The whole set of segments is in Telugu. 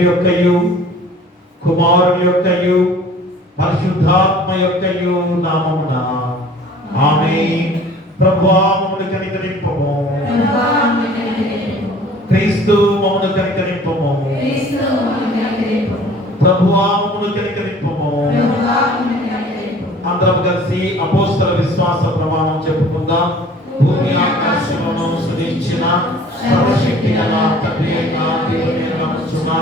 తండ్రి యొక్కయు కుమారుని యొక్కయు పరిశుద్ధాత్మ యొక్కయు నామమున ఆమేన్. ప్రభువా మమ్మను కనికరింపము. క్రీస్తు మమ్మను కనికరింపము. ప్రభువా మమ్మను కనికరింపము. అందరం కలిసి అపోస్తల విశ్వాస ప్రమాణం చెప్పుకుందాం. భూమి ఆకాశములను సృజించిన సర్వశక్తి గల తండ్రి అయిన దేవుని నమ్ముచున్నా.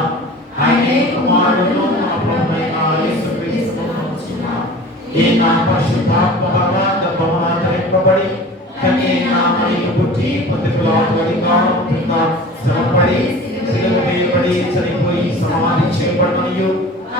ఆయనే కుమారుడును మన ప్రభువైన యేసుక్రీస్తును నమ్ముచున్నా. ఈయన పరిశుద్ధాత్మ వలన గర్భమున ధరింపబడి కన్యక మరియకు పుట్టి పొంది పిలాతుగా శ్రమపడి శిలువ వేయబడి చనిపోయి సమాధి చేయబడినయు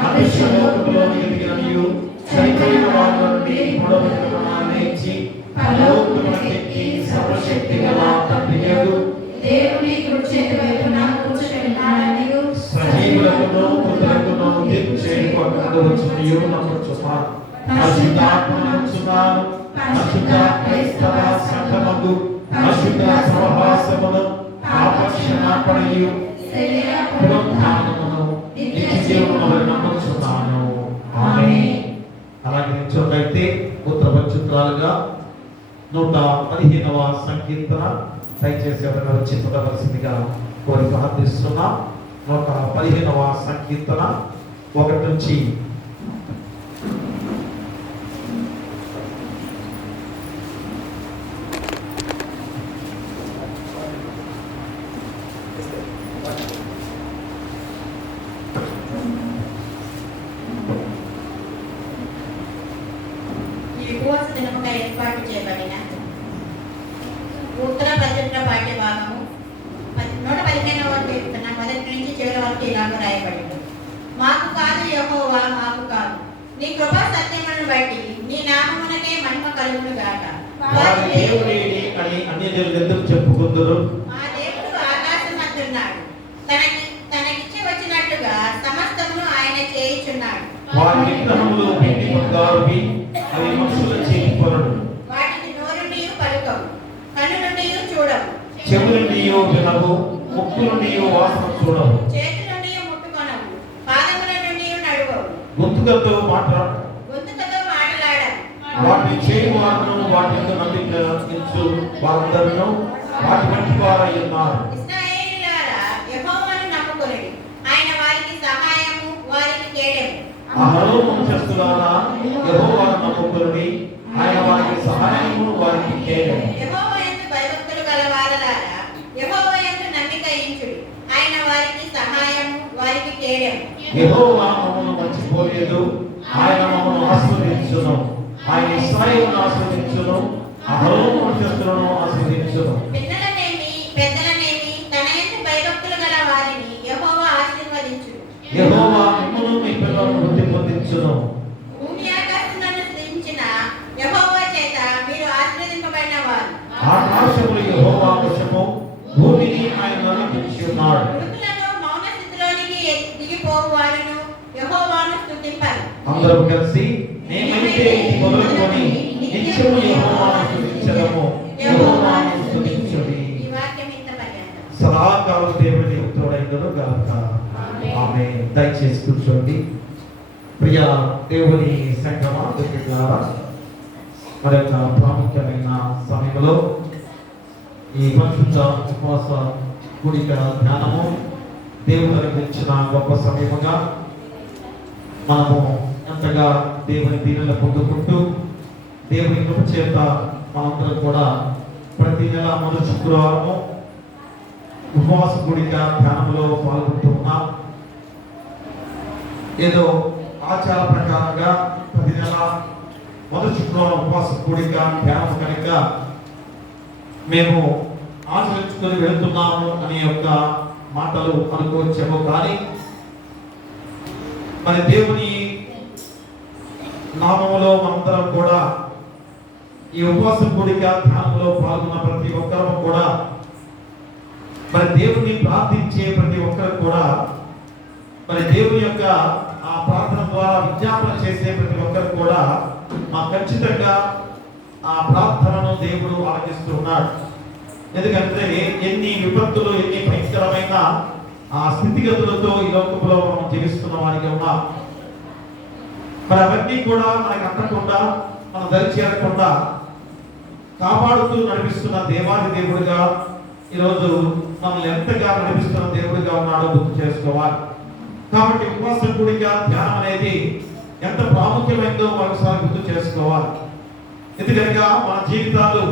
మనుష్యలోకములో ఎదిగినయు చనిపోయిన వారి నుండి మూడవ దినమున లేచి పరలోకమునకెక్కి సర్వశక్తి గల తండ్రియగు దేవుని కుడి చేతి వైపున కూర్చుని ఉన్నాడనియు సజీవులకును మృతులకును తీర్పు చేయుటకు అక్కడకు వచ్చినయు నమ్ముచున్నాను. పరిశుద్ధాత్మనుచున్నాను. పరిశుద్ధ క్రైస్తవ సంఘమును పరిశుద్ధ సహవాసమును పాపక్షమాపణయు పునరుత్థానమును నిత్యజీవమును నమ్ముచున్నాను. ఆమేన్. అలాగే నిల్చోబెట్టి ఉత్తరపక్షురాలుగా 115వ సంకీర్తన దయచేసి ఎవరైనా వచ్చి చదవలసిందిగా కోరి ప్రార్థిస్తున్నాం. 115వ సంకీర్తన 1 నుంచి ఏర్పాటు చేయబడిన ఉత్తర ప్రచురణ పాఠ్య భాగము 115వ కీర్తన మొదటి నుంచి చివరి వరకు ఇలాగ రాయబడింది. మాకు కాదు యెహోవా, మాకు కాదు, నీ కృపా సత్యములను బట్టి నీ నామమునకే మహిమ కలుగును గాక. చెప్పుకుందరు. మా దేవుడు ఆకాశం మధ్యున్నాడు, తనకిచ్చి వచ్చినట్లుగా సమస్తమును ఆయన చేయుచున్నాడు. వారి విగ్రహములు వెండి బంగారువి, అవి మనుషుల చేతి పనులు. వాటిని నోరు నీవు పలుకవు, కన్ను నుండి చూడవు, చెవుల నుండి వినవు, ముక్కు నుండి వాసన చూడవు, చేతుల నుండి ముట్టుకొనవు, పాదముల నుండి నడువవు, గొంతుకతో మాట్లాడవు. వాటిని చేయవారును వాటిని నమ్మించు వారందరూ వాటి వంటి వారై ఉన్నారు. ఇశ్రాయేలీయులారా, యెహోవాను నమ్ముకొనుడి, ఆయన వారికి సహాయము, వారికి కేడెము. అహరోను వంశస్థులారా, యెహోవాను నమ్ముకొనుడి, ఆయన వారికి సహాయము, వారికి కేడెము. యెహోవాయందు భయభక్తులు గలవారలారా, యెహోవాయందు నమ్మిక ఉంచుడి, ఆయన వారికి సహాయము, వారికి కేడెము. యెహోవా మమ్మను మర్చిపోలేదు, ఆయన మమ్మను ఆశీర్వదించును. ఆయన ఇశ్రాయేలును ఆశీర్వదించును, అహరోను వంశస్థులను ఆశీర్వదించును. పిల్లలనేమి పెద్దలనేమి తన యందు భయభక్తులు గల వారిని యెహోవా ఆశీర్వదించును. యెహోవా మిమ్మును మీ పిల్లలను వృద్ధి పొందించును. భూమి ఆకాశములను సృజించిన యెహోవా చేత మీరు ఆశీర్వదింపబడిన వారు. ఆకాశములు యెహోవా వశము, భూమిని ఆయన నడిపించి ఉన్నాడు. మృతులను మౌన స్థితిలోనికి దిగిపోవు వారును యెహోవాను స్తుతింపరు. అందరూ కలిసి నేమైతే మొదలుకొని నిత్యము యెహోవాను స్తుతించదము, యెహోవాను స్తుతించుడి. ఈ వాక్యం ఇంత పర్యంతం. సదాకాలం దేవుని తోడైండును గాక. ఆమేన్. దయచేసి కూర్చోండి. ప్రియ దేవుని సంగమా, దేవులారా, మరి యొక్క ప్రాముఖ్యమైన సమయంలో ఈ పరిశుద్ధ ఉపవాస కూడిక ధ్యానము దేవుని గురించిన గొప్ప సమయముగా మనము ఎంతగా దేవుని దీవెనలు పొందుకుంటూ దేవుని కృప చేత మనందరం కూడా ప్రతి నెల మొదటి శుక్రవారము ఉపవాస కూడిక ధ్యానంలో పాల్గొంటూ ఉన్నాం. ఏదో ఆచార ప్రకారంగా ప్రతి నెల మొదటి శుక్రవారం ఉపవాస కూడిక ధ్యానం కనుక మేము ఆచరించుకొని వెళ్తున్నాము అనే యొక్క మాటలు అనుకోవచ్చేమో, కానీ మరి దేవుని నామములో మనందరం కూడా ఈ ఉపవాస కూడిక ధ్యానంలో పాల్గొన్న ప్రతి ఒక్కరూ కూడా మరి దేవుని ప్రార్థించే ప్రతి ఒక్కరు కూడా మరి దేవుని యొక్క ఆ ప్రార్థన ద్వారా విజ్ఞాపన చేసే ప్రతి ఒక్కరు కూడా ఖచ్చితంగా ఆ ప్రార్థనను దేవుడు ఆలకిస్తూ ఉన్నాడు. ఎందుకంటే ఎన్ని విపత్తులు, ఎన్ని భయంకరమైన ఆ స్థితిగతులతో ఈ లోకంలో మనం జీవిస్తున్న వారిగా ఉన్నాం. మరి అవన్నీ కూడా మనకు అంటకుండా మన దరి చేరకుండా కాపాడుతూ నడిపిస్తున్న దేవాది దేవుడిగా ఈరోజు మనల్ని ఎంతగా నడిపిస్తున్న దేవుడిగా ఉన్నాడో గుర్తు చేసుకోవాలి. కాబట్టి ఉపవాస కూడిక ధ్యానం అనేది ఎంత ప్రాముఖ్యమైందో మరొకసారి గుర్తు చేసుకోవాలి. ఎందుకనగా మన జీవితాలు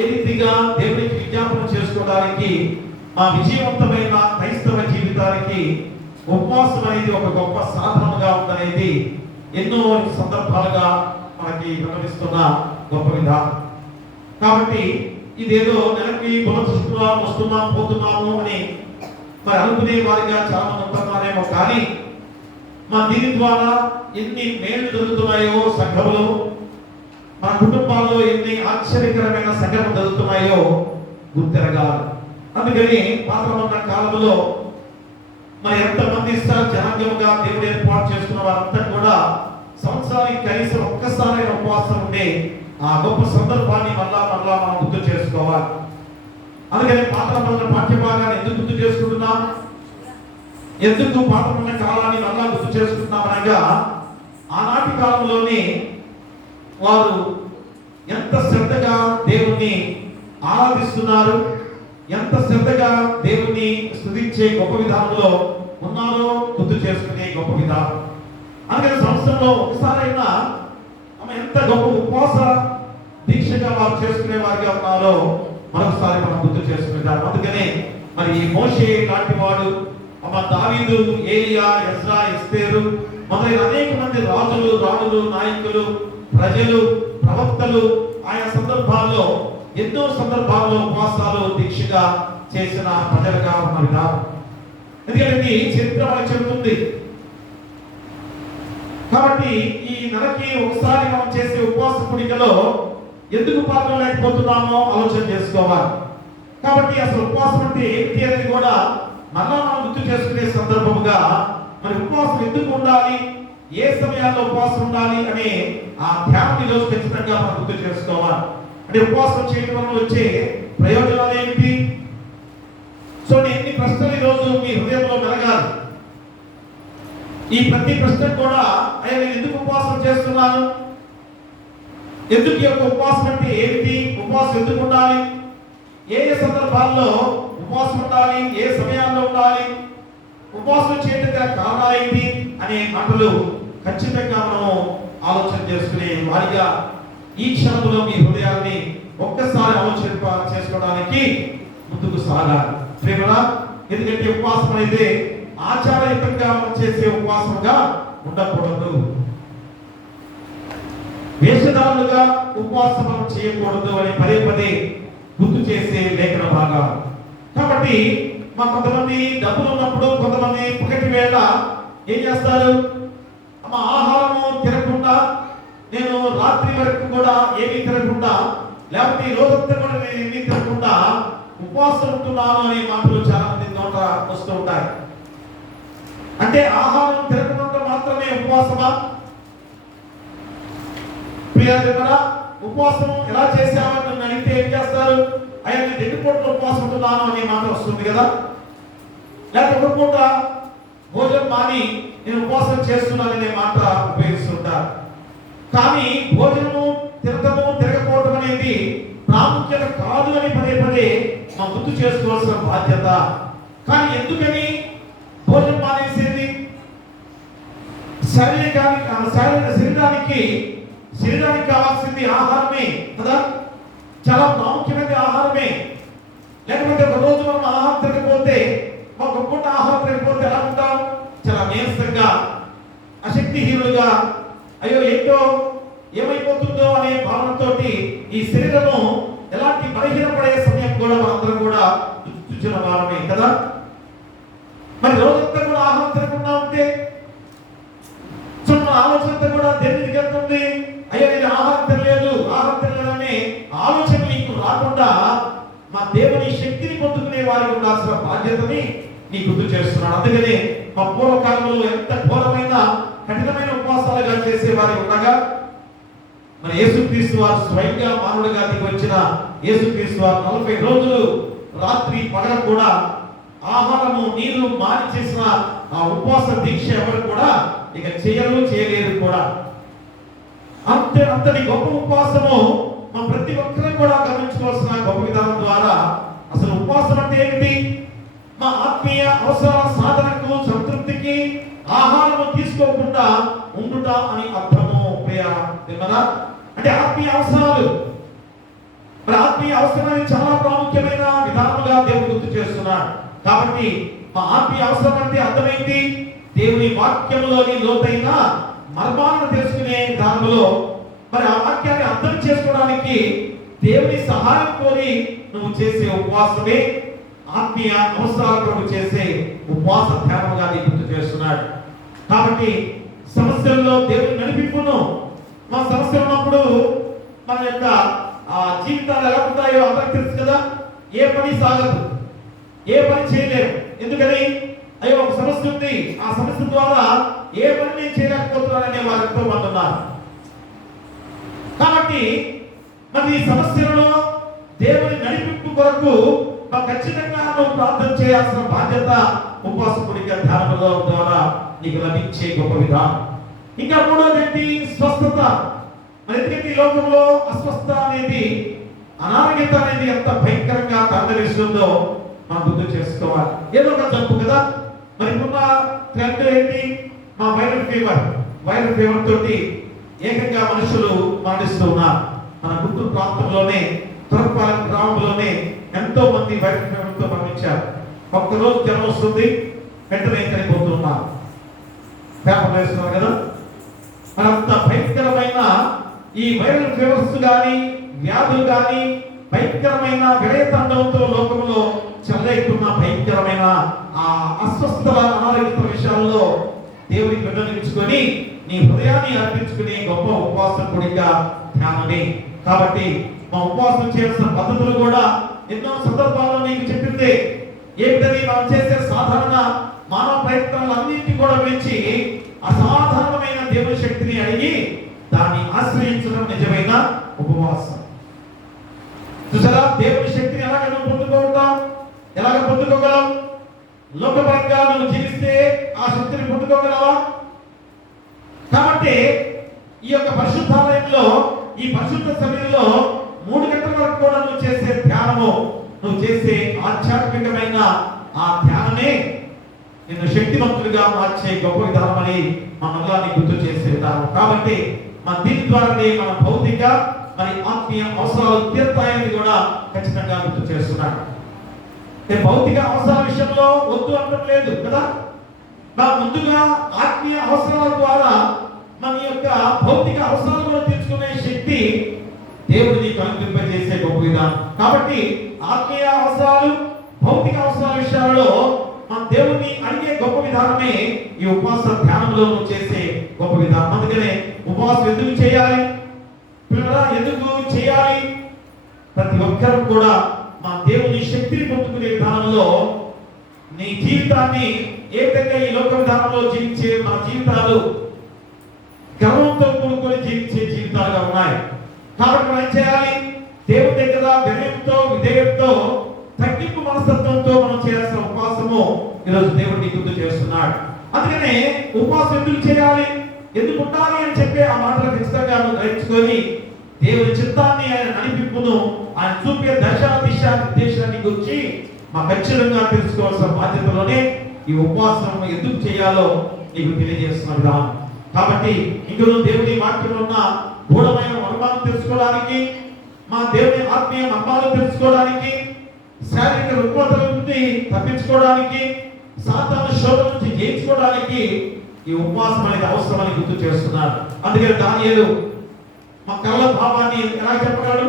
ఏ రీతిగా దేవుడికి విజ్ఞాపన చేసుకోవడానికి మా విజయవంతమైన క్రైస్తవ జీవితానికి ఉపవాసం అనేది ఒక గొప్ప సాధనగా ఉందనేది ఎన్నో సందర్భాలుగా మనకి గమనిస్తున్న గొప్ప విధానం. కాబట్టి ఇదేదో నెలకి వస్తున్నాం పోతున్నాము అని మరి అనుకునే వారిగా చాలా మంది ఉంటున్నారేమో, కానీ మన దీని ద్వారా ఎన్ని మేలు జరుగుతున్నాయో సంఘంలో, మన కుటుంబాల్లో ఎన్ని ఆశ్చర్యకరమైన సంఘటనలు జరుగుతున్నాయో గుర్తెరగాలి. అందుకని పాత్రమైన కాలంలో మరి ఎంతమంది ఇస్తారు జనాంగముగా దేవుడు ఏర్పాటు చేసుకున్న వారంతా కూడా సంవత్సరానికి కనీసం ఒక్కసారి ఉపవాసం ఉండే ఆ గొప్ప సందర్భాన్ని మళ్ళా మనం గుర్తు చేసుకోవాలి. అందుకని పాత్రమైన పాఠ్యభాగాన్ని ఎందుకు గుర్తు చేసుకుంటున్నాం, ఎందుకు పాత్రమైన కాలాన్ని మళ్ళా గుర్తు చేసుకుంటున్నాం అనగా, ఆనాటి కాలంలోనే వారు ఎంత శ్రద్ధగా దేవుణ్ణి ఆరాధిస్తున్నారు, ఎంత శ్రద్ధగా దేవుణ్ణి స్తుతించే గొప్ప విధానంలో ఉన్నారో గుర్తు చేసుకునే గొప్ప విధానం. అందుకని సంవత్సరంలో ఒకసారైనా ఎంత గొప్ప ఉపవాస దీక్షగా వారు చేసుకునే వారిగా ఉన్నారో మరొకసారి మనం గుర్తు చేసుకునేదాం. అందుకనే మరి ఈ మోషే లాంటి వాడు, దావీదు, ఏలియా, ఎజ్రా, ఎస్తేరు మొదలైన అనేక మంది రాజులు, రాణులు, నాయకులు, ప్రజలు, ప్రవక్తలు ఆయా సందర్భాల్లో ఎన్నో సందర్భాల్లో ఉపవాసాలు దీక్షగా చేసిన ప్రజలుగా ఉన్న విధానం. ఎందుకంటే చరిత్ర మనకు చెబుతుంది. కాబట్టి ఈ నెలకి ఒకసారి మనం చేసే ఉపవాస కూడికలో ఎందుకు పాల్గొనలేకపోతున్నామో ఆలోచన చేసుకోవాలి. కాబట్టి అసలు ఉపవాసం అంటే ఏంటి అనేది కూడా మళ్ళా మనం గుర్తు చేసుకునే సందర్భంగా మరి ఉపవాసం ఎందుకు ఉండాలి, ఏ సమయాల్లో ఉపవాసం ఉండాలి అనే ఆ ధ్యానం ఈరోజు ఖచ్చితంగా మనం గుర్తు చేసుకోవాలి. అంటే ఉపవాసం చేయడం వల్ల వచ్చే ప్రయోజనాలు ఏమిటి? సో ఎన్ని ప్రశ్నలు ఈరోజు మీ హృదయంలో మెలగాలి. ఈ ప్రతి ప్రశ్న కూడా అయ్యా నేను ఎందుకు ఉపవాసం చేస్తున్నాను, ఎందుకు ఈ యొక్క ఉపవాసం అంటే ఏమిటి, ఉపవాసం ఎందుకు ఉండాలి, ఏ ఏ సందర్భాల్లో ఉపవాసం ఉండాలి, ఏ సమయాల్లో ఉండాలి, ఉపవాసం చేయడానికి కారణాలు ఏంటి అనే మాటలు ఖచ్చితంగా మనం ఆలోచన చేసుకునే వారిగా ఈ క్షణంలో మీ హృదయాన్ని ఒక్కసారి ఆలోచన చేసుకోవడానికి ముందుకు సాగాలి ప్రేమరా. ఎందుకంటే ఉపవాసం అనేది ఆచారయుతంగా మనం చేసే ఉపవాసంగా ఉండకూడదు, వేషధారులుగా ఉపవాసం మనం చేయకూడదు అని పదే పదే గుర్తు చేసే లేఖన భాగాలు. కాబట్టి మా కొంతమంది డబ్బులు ఉన్నప్పుడు, కొంతమంది పుకటి వేళ ఏం చేస్తారు, ఆహారము తినకుండా, నేను రాత్రి వరకు కూడా ఏమీ తినకుండా, లేకపోతే ఈ రోజంతా కూడా నేను ఏమీ తినకుండా ఉపవాసం ఉంటున్నాను అనే మాటలు చాలా మంది నోట వస్తూ ఉంటాయి. అంటే ఆహారం తినకుండా మాత్రమే ఉపవాసమా? ప్రియదేవరా, ఉపవాసం ఎలా చేసామని నన్ను అడిగితే ఏం చేస్తారు, అయ్యా నేను 2 పూటలు ఉపవాసం ఉంటున్నాను అనే మాట వస్తుంది కదా. లేకపోతే 1 పూట భోజనం మాని నేను ఉపవాసం చేస్తున్నాననే మాట ఉపయోగిస్తుంటారు. కానీ భోజనము తినటము తిరగకపోవడం అనేది ప్రాముఖ్యత కాదు అని పదే పదే మనం గుర్తు చేసుకోవాల్సిన బాధ్యత. కానీ ఎందుకని భోజనం మానేసేది? శరీరానికి కావాల్సింది ఆహారమే కదా, చాలా ప్రాముఖ్యమైన ఆహారమే. లేకపోతే ఒక రోజు మనం ఆహారం తినకపోతే, ఒక పూట ఆహారం తినకపోతే ఎలా ఉంటాం? చాలా నీరసంగా, అశక్తిహీనులుగా, అయ్యో ఏంటో ఏమైపోతుందో అనే భావనతో ఈ శరీరము ఎలాంటి బలహీనపడే సమయం కూడా మనందరం కూడా చూసిన వారమే కదా. మరి రోజంతా కూడా ఆహారం తినకుండా ఉంటే మన ఆలోచన కూడా దేనికి వెళ్తుంది, అయ్యా నేను ఆహారం తినలేదనే ఆలోచన నీకు రాకుండా మా దేవుని శక్తిని పొందుకునే వారికి ఉండాల్సిన బాధ్యతని నీకు గుర్తు చేస్తున్నాడు. అందుకనే మా పూర్వకాలంలో ఎంత ఘోరమైన కఠినమైన ఉపవాసాలుగా చేసేవారు ఉండగా, మరి యేసుక్రీస్తు వారు స్వయంగా మానవుడిగా దిగి వచ్చిన యేసుక్రీస్తు వారు 40 రోజులు రాత్రి పగల కూడా ఆహారము నీరు మాని చేసిన ఆ ఉపవాస దీక్ష ఎవరు కూడా ఇక చేయలేరు కూడా. అంతటి గొప్ప ఉపవాసము మనం ప్రతి ఒక్కరూ కూడా గమనించుకోవాల్సిన గొప్ప విధానం ద్వారా అసలు ఉపవాసం అంటే ఏమిటి? మా ఆత్మీయ అవసరాల సాధనకు సంతృప్తికి ఆహారము తీసుకోకుండా ఉండుట అని అర్థము. అంటే ఆత్మీయ అవసరాలు, మరి ఆత్మీయ అవసరాన్ని చాలా ప్రాముఖ్యమైన విధానముగా దేవుడు గుర్తు చేస్తున్నాడు. కాబట్టి మా ఆత్మీయ అవసరం అంటే అర్థమైంది దేవుని వాక్యములోని లోతైన మర్మాలను తెలుసుకునే దానిలో మరి ఆ వాక్యాన్ని అర్థం చేసుకోవడానికి దేవుని సహాయం కోరి నువ్వు చేసే ఉపవాసమే ఆత్మీయ అవసరాల కొరకు చేసే ఉపవాస ధ్యానముగా గుర్తు చేస్తున్నాడు. కాబట్టి సమస్యల్లో దేవుని నడిపింపును, మా సమస్య ఉన్నప్పుడు మన యొక్క జీవితాలు ఎలా ఉంటాయో అందరికి తెలుసు కదా. ఏ పని సాగదు, ఏ పని చేయలేము. ఎందుకని? అయ్యో ఒక సమస్య ఉంది, ఆ సమస్య ద్వారా ఏ పని నేను చేయలేకపోతున్నాననే వారు ఎంతో మంది ఉన్నారు. కాబట్టి మరి ఈ సమస్యలలో దేవుని నడిపింపు కొరకు ఖచ్చితంగా నువ్వు ప్రార్థన చేయాల్సిన బాధ్యత ఉపవాస కూడిక ధ్యానముల ద్వారా నీకు లభించే గొప్ప విధానం. ఇంకా మూడోది ఏంటి? స్వస్థత. మరి ఎందుకంటే ఈ లోకంలో అస్వస్థత అనేది, అనారోగ్యత అనేది ఎంత భయంకరంగా తండ్రిస్తుందో మనం గుర్తు చేసుకోవాలి. ఏదో ఒక జబ్బు కదా. మరి ఇప్పుడున్న ట్రెండ్ ఏంటి? మా వైరల్ ఫీవర్ తోటి ఏకంగా మనుషులు మరణిస్తూ ఉన్నారు. మన గుంటూరు ప్రాంతంలోనే తురపాలెం గ్రామంలోనే ఎంతో మంది వైరల్ ఫీవర్ తో మరణించారు. ఒక్కరోజు జ్వరం వస్తుంది, వెంటనే చనిపోతున్నారు. పేపర్ వేస్తున్నారు కదా. మరి అంత భయంకరమైన ఈ వైరల్ ఫీవర్స్ కానీ వ్యాధులు కానీ భయంకరమైన విలయతాండవంతో లోకంలో చెలరేగుతున్న భయంకరమైన ఆ అస్వస్థత అనారోగ్య విషయాల్లో దేవుని బిడ్డనించుకొని నీ హృదయాన్ని అర్పించుకునే గొప్ప ఉపవాసం కూడిక ధ్యానమే. కాబట్టి మా ఉపవాసం చేయాల్సిన పద్ధతులు కూడా ఎన్నో సందర్భాల్లో నీకు చెప్పింది. ఏమిటని? మనం చేసే సాధారణ మానవ ప్రయత్నాలన్నింటినీ కూడా పెంచి అసాధారణమైన దేవుని శక్తిని అడిగి దాన్ని ఆశ్రయించడం నిజమైన ఉపవాసం. చూసారా? దేవుని శక్తిని ఎలాగ పొందుకోగలం? లోకపరంగా నువ్వు జీవిస్తే ఆ శక్తిని పొందుకోగలవా? కాబట్టి ఈ యొక్క పరిశుద్ధాలయంలో, ఈ పరిశుద్ధ సమయంలో 3 గంటల వరకు కూడా నువ్వు చేసే ధ్యానము, నువ్వు చేసే ఆధ్యాత్మికమైన ఆ ధ్యానమే నిన్ను శక్తివంతులుగా మార్చే గొప్ప విధానం అని మనల్ని గుర్తు చేసే విధానం. కాబట్టి మన దీని ద్వారానే మన భౌతిక మరి ఆత్మీయ అవసరాలు తీరుతాయని కూడా ఖచ్చితంగా గుర్తు చేస్తున్నాడు. భౌతిక అవసరాల విషయంలో వద్దు అనట్లేదు కదా. ముందుగా ఆత్మీయ అవసరాల ద్వారా మన యొక్క భౌతిక అవసరాలు కూడా తీర్చుకునే శక్తి దేవుడిని కనుగొంపజేసే గొప్ప విధానం. కాబట్టి ఆత్మీయ అవసరాలు, భౌతిక అవసరాల విషయాలలో మన దేవుడిని అడిగే గొప్ప విధానమే ఈ ఉపవాస ధ్యానంలో చేసే గొప్ప విధానం. అందుకనే ఉపవాసం ఎందుకు చేయాలి? ఎందుకు చేయాలి? ప్రతి ఒక్కరూ కూడా మా దేవుని శక్తిని పొందుకునే విధానంలో నీ జీవితాన్ని ఏ విధంగా ఈ లోక విధానంలో జీవించే మన జీవితాలు గర్వంతో కూడుకొని జీవించే జీవితాలుగా ఉన్నాయి. కాబట్టి మనం ఏం చేయాలి? దేవుని దగ్గర వినయంతో, విధేయంతో, తగ్గింపు మనస్తత్వంతో మనం చేయాల్సిన ఉపవాసము ఈరోజు దేవుడిని గుర్తు చేస్తున్నాడు. అందుకనే ఉపవాసం ఎందుకు చేయాలి, ఎందుకు ఉండాలి అని చెప్పి ఆ మాటలు ఖచ్చితంగా గ్రహించుకొని దేవుని చిత్తాన్ని, ఆయన నడిపింపును, ఆయన చూపే నిర్దేశాన్ని గురించి మా ఖచ్చితంగా తెలుసుకోవాల్సిన బాధ్యతలోనే ఈ ఉపవాసం ఎందుకు చేయాలో నీకు తెలియజేస్తున్న విధానం. కాబట్టి ఇందులో దేవుని వాక్యంలో ఉన్న గూఢమైన మర్మాలను తెలుసుకోవడానికి, మా దేవుని ఆత్మీయ మర్మాలు తెలుసుకోవడానికి, శారీరక రుగ్మతల నుండి తప్పించుకోవడానికి, సాతాను శోధన నుంచి జయించుకోవడానికి ఈ ఉపవాసం అనేది అవసరమని గుర్తు చేస్తున్నారు. అందుకని దానియేలు మా కళ్ళ భావాన్ని ఎలా చెప్పగలడు?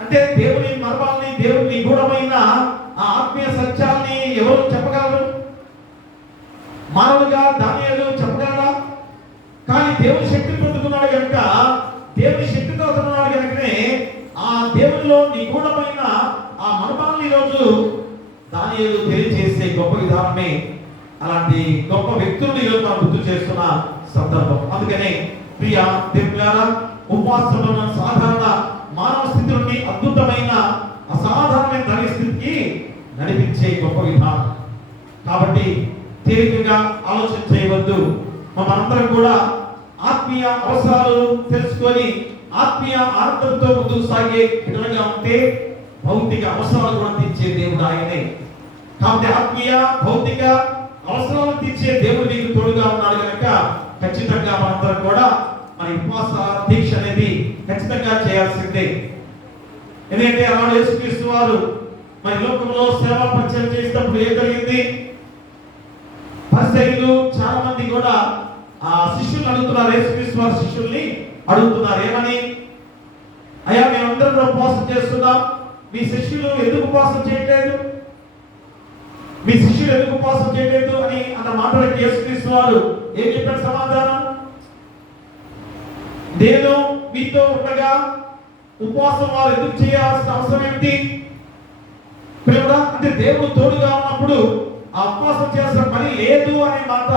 అంటే దేవుని మర్మాల్ని, దేవుని నిగూఢమైన ఆ ఆత్మీయ సత్యాల్ని ఎవరు చెప్పగలరు? మానవుడిగా దానియేలు చెప్పగలరా? కానీ దేవుని శక్తిని పొందుకున్నాడు కనుక, దేవుని శక్తితో ఉన్నాడు కనుకనే ఆ దేవునిలో నిగూఢమైన ఆ మర్మాల్ని ఈరోజు దానియేలు తెలియజేసే గొప్ప విధానమే అలాంటి గొప్ప వ్యక్తులను ఈరోజు మనం గుర్తు చేస్తున్న సందర్భం. అందుకనే ప్రియ దేవులారా, ఉపవాసంలో సాధారణ మానవ స్థితి నుండి అద్భుతమైన అసాధారణమైన ధన స్థితికి నడిపించే గొప్ప విధానం. కాబట్టి తేలికగా ఆలోచన చేయవద్దు. మనందరం కూడా ఆత్మీయ అవసరాలు తెలుసుకొని ఆత్మీయ ఆనందంతో ముందుకు సాగే బిడ్డలుగా ఉంటే భౌతిక అవసరాలు కూడా తీర్చే దేవుడు ఆయనే. కాబట్టి ఆత్మీయ భౌతిక అవసరాలు తీర్చే దేవుడు నీకు తోడుగా ఉన్నాడు కనుక ఖచ్చితంగా మనందరం కూడా మన ఉపవాస దీక్ష అనేది ఖచ్చితంగా చేయాల్సిందే. ఎందుకంటే అలాంటి యేసుక్రీస్తు వారు మన లోకంలో సేవా పరిచయం చేసినప్పుడు ఏం జరిగింది? పరిసయ్యులు చాలా మంది కూడా ఆ శిష్యుల్ని అడుగుతున్నారు, యేసుక్రీస్తు వారి శిష్యుల్ని అడుగుతున్నారు ఏమని? అయ్యా మేమందరం ఉపవాసం చేస్తున్నాం, మీ శిష్యులు ఎందుకు ఉపవాసం చేయట్లేదు? మీ శిష్యులు ఎందుకు ఉపవాసం చేయలేదు అని అన్న మాటలకి యేసుక్రీస్తు వారు ఏం చెప్పారు సమాధానం? నేను మీతో ఉండగా ఉపవాసం వారు ఎందుకు చేయాల్సిన అవసరం ఏంటి? ప్రేమరా, అంటే దేవుడు తోడుగా ఉన్నప్పుడు ఆ ఉపవాసం చేయాల్సిన పని లేదు అనే మాట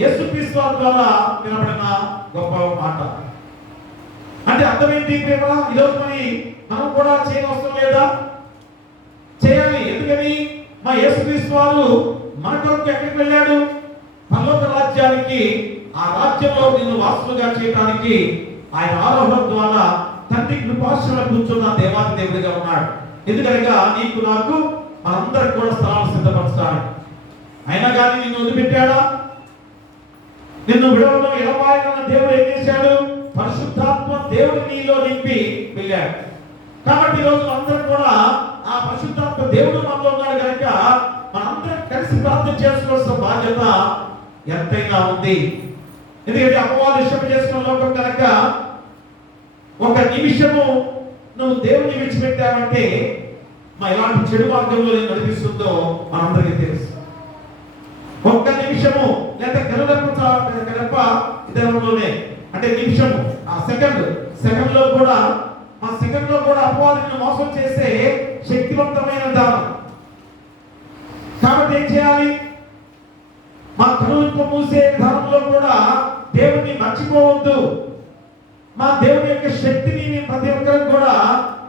యేసుక్రీస్తు వారి ద్వారా వినబడిన గొప్ప మాట. అంటే అర్థం ఏంటి ప్రేమరా? ఈరోజు మనం కూడా చేయవలసిన లేదా? చేయాలి. ఎందుకని? మా యేసుక్రీస్తు వారు మన కొరకు ఎక్కడికి వెళ్ళాడు? పరలోక రాజ్యానికి. ఆ రాజ్యంలో నిన్ను వాసులుగా చేయడానికి ఆయన ఆరోహణం ద్వారా తండ్రి కృపాశ్రమంలో కూర్చున్న దేవాది దేవుడిగా ఉన్నాడు. ఎందుకనగా నీకు నాకు మనందరికి కూడా స్థలాలు సిద్ధపరుస్తాడు. అయినా కానీ నిన్ను వదిలిపెట్టాడా? నిన్ను విడవలో ఎడబాయన దేవుడు ఏం చేశాడు? పరిశుద్ధాత్మ దేవుడు నీలో నింపి వెళ్ళాడు. కాబట్టి ఈ రోజు అందరం కూడా ఆ పరిశుద్ధాత్మ దేవుడు మనలో ఉన్నాడు కనుక మనందరం కలిసి ప్రార్థన చేసుకోవాల్సిన బాధ్యత ఎంతైనా ఉంది. ఎందుకంటే అపవాది ఇష్టం చేసుకున్న లోకం కనుక ఒక నిమిషము నువ్వు దేవుని విడిచిపెట్టావంటే ఎలాంటి చెడు మార్గంలో నేను నడిపిస్తుందో మనందరికీ తెలుసు. ఒక్క నిమిషము లేదా గడప ఇదలోనే అంటే నిమిషము ఆ సెకండ్ లో కూడా అపవాదిని మోసం చేసే శక్తివంతమైన దానం. కాబట్టి ఏం చేయాలి? మా కనువిప్పు మూసే విధానంలో కూడా దేవుణ్ణి మర్చిపోవద్దు. మా దేవుని యొక్క శక్తిని మేము ప్రతి ఒక్కరికి కూడా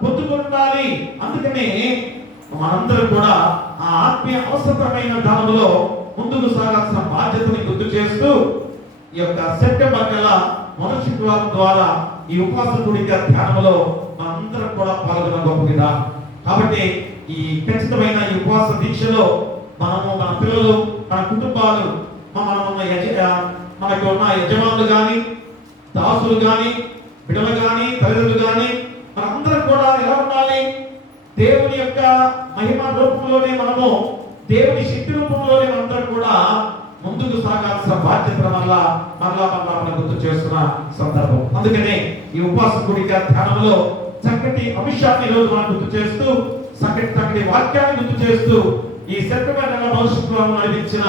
పొందుకుండాలి. అందుకనే మనందరం కూడా ఆ ఆత్మీయ అవసరమైన దానంలో ముందుకు సాగాల్సిన బాధ్యతని గుర్తు చేస్తూ ఈ యొక్క సెప్టెంబర్ నెల మొదటి శుక్రవారం ద్వారా ఈ ఉపవాస కూడిక ధ్యానంలో మనందరం కూడా పాల్గొన్న గొప్ప విధానం. కాబట్టి ఈ ఖచ్చితమైన ఈ ఉపవాస దీక్షలో మనము, మన పిల్లలు, మన కుటుంబాలు, మనకు ఉన్న యజమానులు కానీ, దాసులు కానీ, బిడ్డలు కానీ, తల్లిదండ్రులు కానీ మనందరం కూడా ఎలా ఉండాలి? దేవుని యొక్క మహిమ రూపంలోనే మనము, దేవుని శక్తి రూపంలోనే మనందరం కూడా ముందుకు సాగాల్సిన బాధ్యత మరలా మనం గుర్తు చేస్తున్న సందర్భం. అందుకనే ఈ ఉపవాస కూడిక ధ్యానంలో చక్కటి అంశాన్ని రోజు మనం గుర్తు చేస్తూ, చక్కటి వాక్యాన్ని గుర్తు చేస్తూ ఈ సెప్టెంబర్ నెల భవిష్యత్తులో నడిపించిన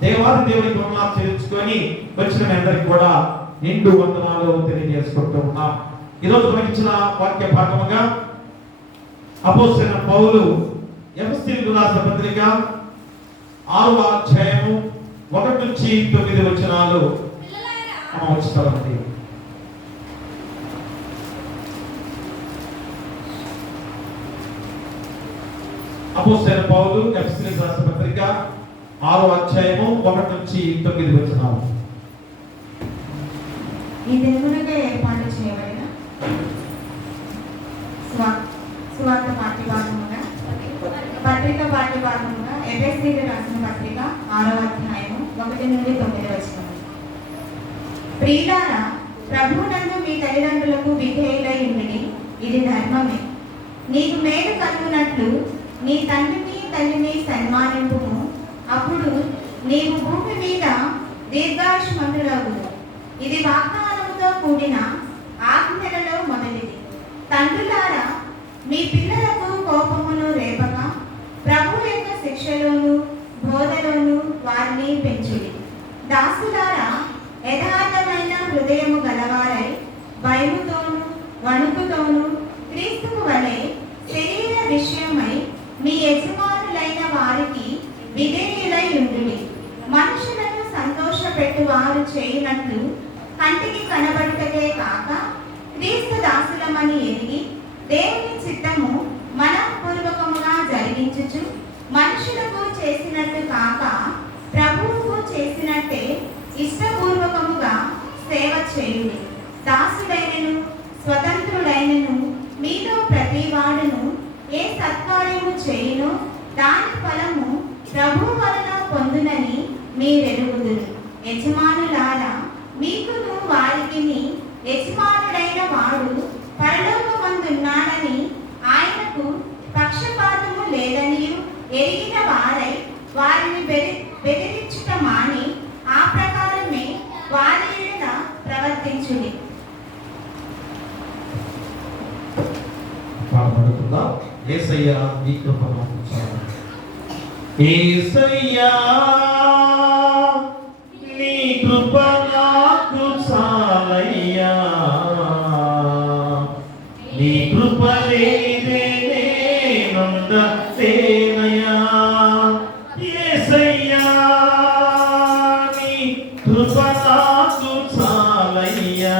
దేవాది దేవుని వందనాలు చెల్లించుకొని వచ్చిన మీ అందరికి కూడా నిండు వందనాలు తెలియజేసుకుంటూ ఉన్నాం. ఈరోజు మనకిచ్చిన వాక్య భాగముగా అపోస్తలుడైన పౌలు ఎఫెసీయులకు రాసిన పత్రిక 6వ అధ్యాయము 1 నుంచి 9 వచనాలు చదవండి. అపోస్తలుడైన పౌలు ఎఫెసీయులకు రాసిన పత్రిక 6వ అధ్యాయము 1 నుంచి 9 వచనాలు. ఈ దినమునగా ఏర్పాటు చేయబడిన సువార్త పాఠ్యభాగముగా ఎఫెసీయులకు రాసిన పత్రిక 6వ అధ్యాయము 1 నుండి 9 వచనాలు. ప్రియులారా, ప్రభువునందు మీ తల్లిదండ్రులకు విధేయులై ఉండుడి, ఇది ధర్మమే. నీకు మేలు కలుగునట్లు నీ తండ్రిని తల్లిని సన్మానింపుము, అప్పుడు నీవు భూమి మీద దీర్ఘాయుష్మంతుడగుదు. ఇది వాగ్దానముతో కూడిన ఆజ్ఞలలో మొదటిది. తండ్రులారా, మీ పిల్లలకు కోపమును రేపక ప్రభు యొక్క శిక్షలోను బోధలోను వారిని పెంచుడి. దాసులారా, యథార్థమైన హృదయము గలవారై భయముతోను వణుకుతోను క్రీస్తుకు వలె శరీర విషయమై మీ యజమానులైన వారికి విధేయులై ఉండుడి. మనుషులను సంతోషపెట్టు వారు చేయనట్లు కంటికి కనబడుటకే కాక క్రీస్తు దాసులమని ఎరిగి దేవుని చిత్తము మనఃపూర్వకముగా జరిగించుచు మనుషులకు చేసినట్టు కాక ప్రభువుకు చేసినట్టే ఇష్టపూర్వకముగా సేవ చేయుడి. దాసుడైనను స్వతంత్రుడైనను మీలో ప్రతివాడును ఏ సత్కార్యము చేయును దాని ఫలము ప్రభువు వలన పొందునని మీరెరుగుదురు. యజమానులారా, మీకును వారికిని యజమానుడైన వాడు పరలోకమందున్నాడని ఆయనకు పక్షపాతము లేదని ఎరిగిన వారై వారిని బెదిరించుట మాని ఆ ప్రకారమే వారి ఎడల ప్రవర్తించుడి. పాడుకుందాం. యేసయ్యా నీ కృప నాకు చాలు. యేసయ్యా నీ కృప నాకు చాలయ్యా, నీ కృప లేదే నేనుండలేనయ్యా. యేసయ్యా నీ కృప నాకు చాలయ్యా,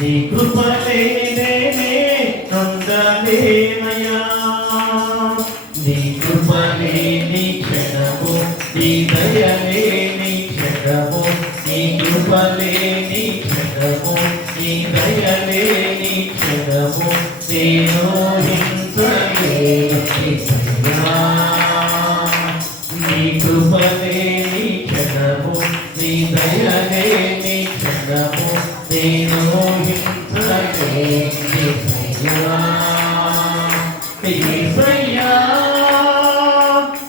నీ కృప లేదే నేనుండలేనయ్యా. నీ కృప లేని క్షణము, నీ దయ లేని క్షణము, నీ కృప లేని క్షణము, నీ దయ లేని క్షణము నేను హింసలేను యేసయ్యా. నీ కృప లేని క్షణము, నీ దయ లేని క్షణము నేను హింసలేను యేసయ్యా. యేసయ్యా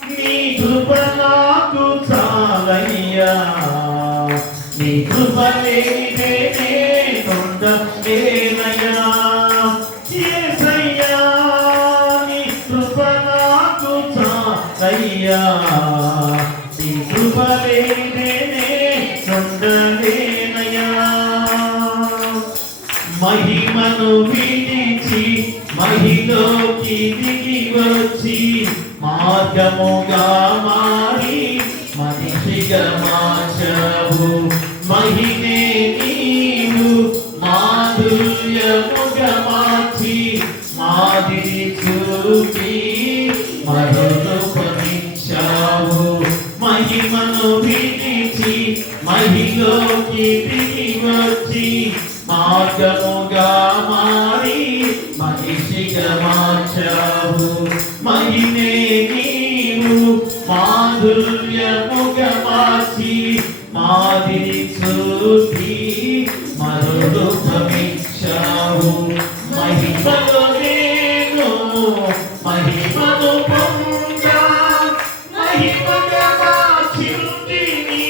నీ కృప నాకు చాలయ్యా, నీ కృప లేదే నేనుండలేనయ్యా. యేసయ్యా నీ కృప నాకు చాలయ్యా, నీ కృప లేదే నేనుండలేనయ్యా. మహిమను విడిచి మహిలోకి దిగి వచ్చి మార్గముగా మారి మనిషిగా మార్చావు. మహినే నీవు మాధుర్యముగా మార్చి మాదిరి చూపి మరులు పనిచ్చావు. మహిమను విడిచి మహిలోకి దిగి వచ్చి మార్గముగా మారి మనిషిగా మార్చావు. మహినే నీవు మాధుర్యముగా మార్చి మాదిరి చూపి మరులు పవిచ్చావు. మహిమలో నేను మహిమను పొందా, మహిమగా మార్చింది నీ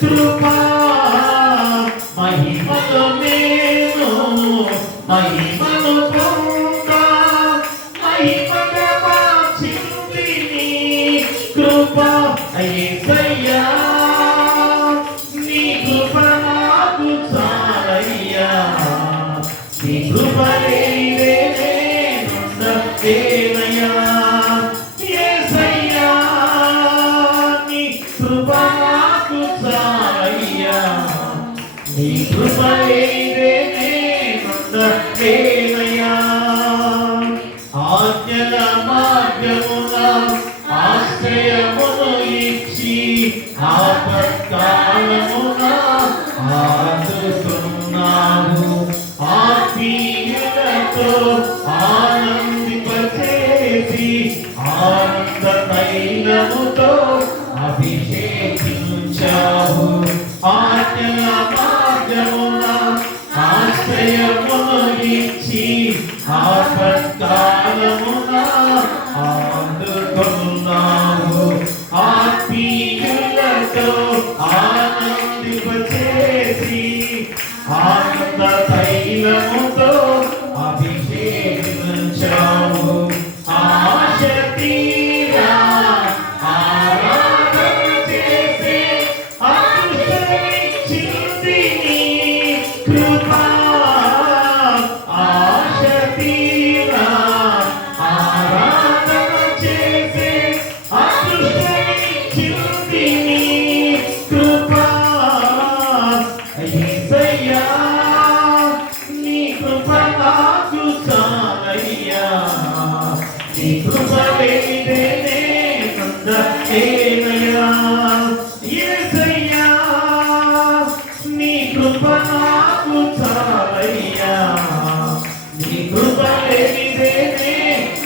కృపా. మహిమలో నేను మహిమను పొందా, మహిమగా మార్చింది నీ కృప. యేసయ్యా నీ కృప నాకు చాలయ్యా, నీ కృప లేదే నేనుండలేనయ్యా. యేసయ్యా నీ కృప నాకు చాలయ్యా, నీ కృప లేదే నేనుండలేనయ్యా. ఆజ్ఞల మార్గమున ఆశ్రయమును ఇచ్చి ఆపత్కాలమున ఆదుకున్నావు. ఆత్మీయులతో ఆనందింపచేసి ఆనంద తైలముతో అభిషేకించావు. ఆజ్ఞల మార్గమున ఆశ్రయమును ఇచ్చి ఆపత్కాలమున ఆదుకున్నావు. ఆత్మీయులతో ఆనందింపచేసి ఆనంద తైలముతో అభిషేకించావు. ఆశ తీరా ఆరాధన చేసే అదృష్టమిచ్చింది నీ కృపా. ఆశ తీరా ఆరాధన చేసే అదృష్టమిచ్చింది నీ కృపా. యేసయ్యా నీ కృప నాకు చాలయ్యా, కృప నాకు చాలయ్యా, నీ కృప లేనిదేనే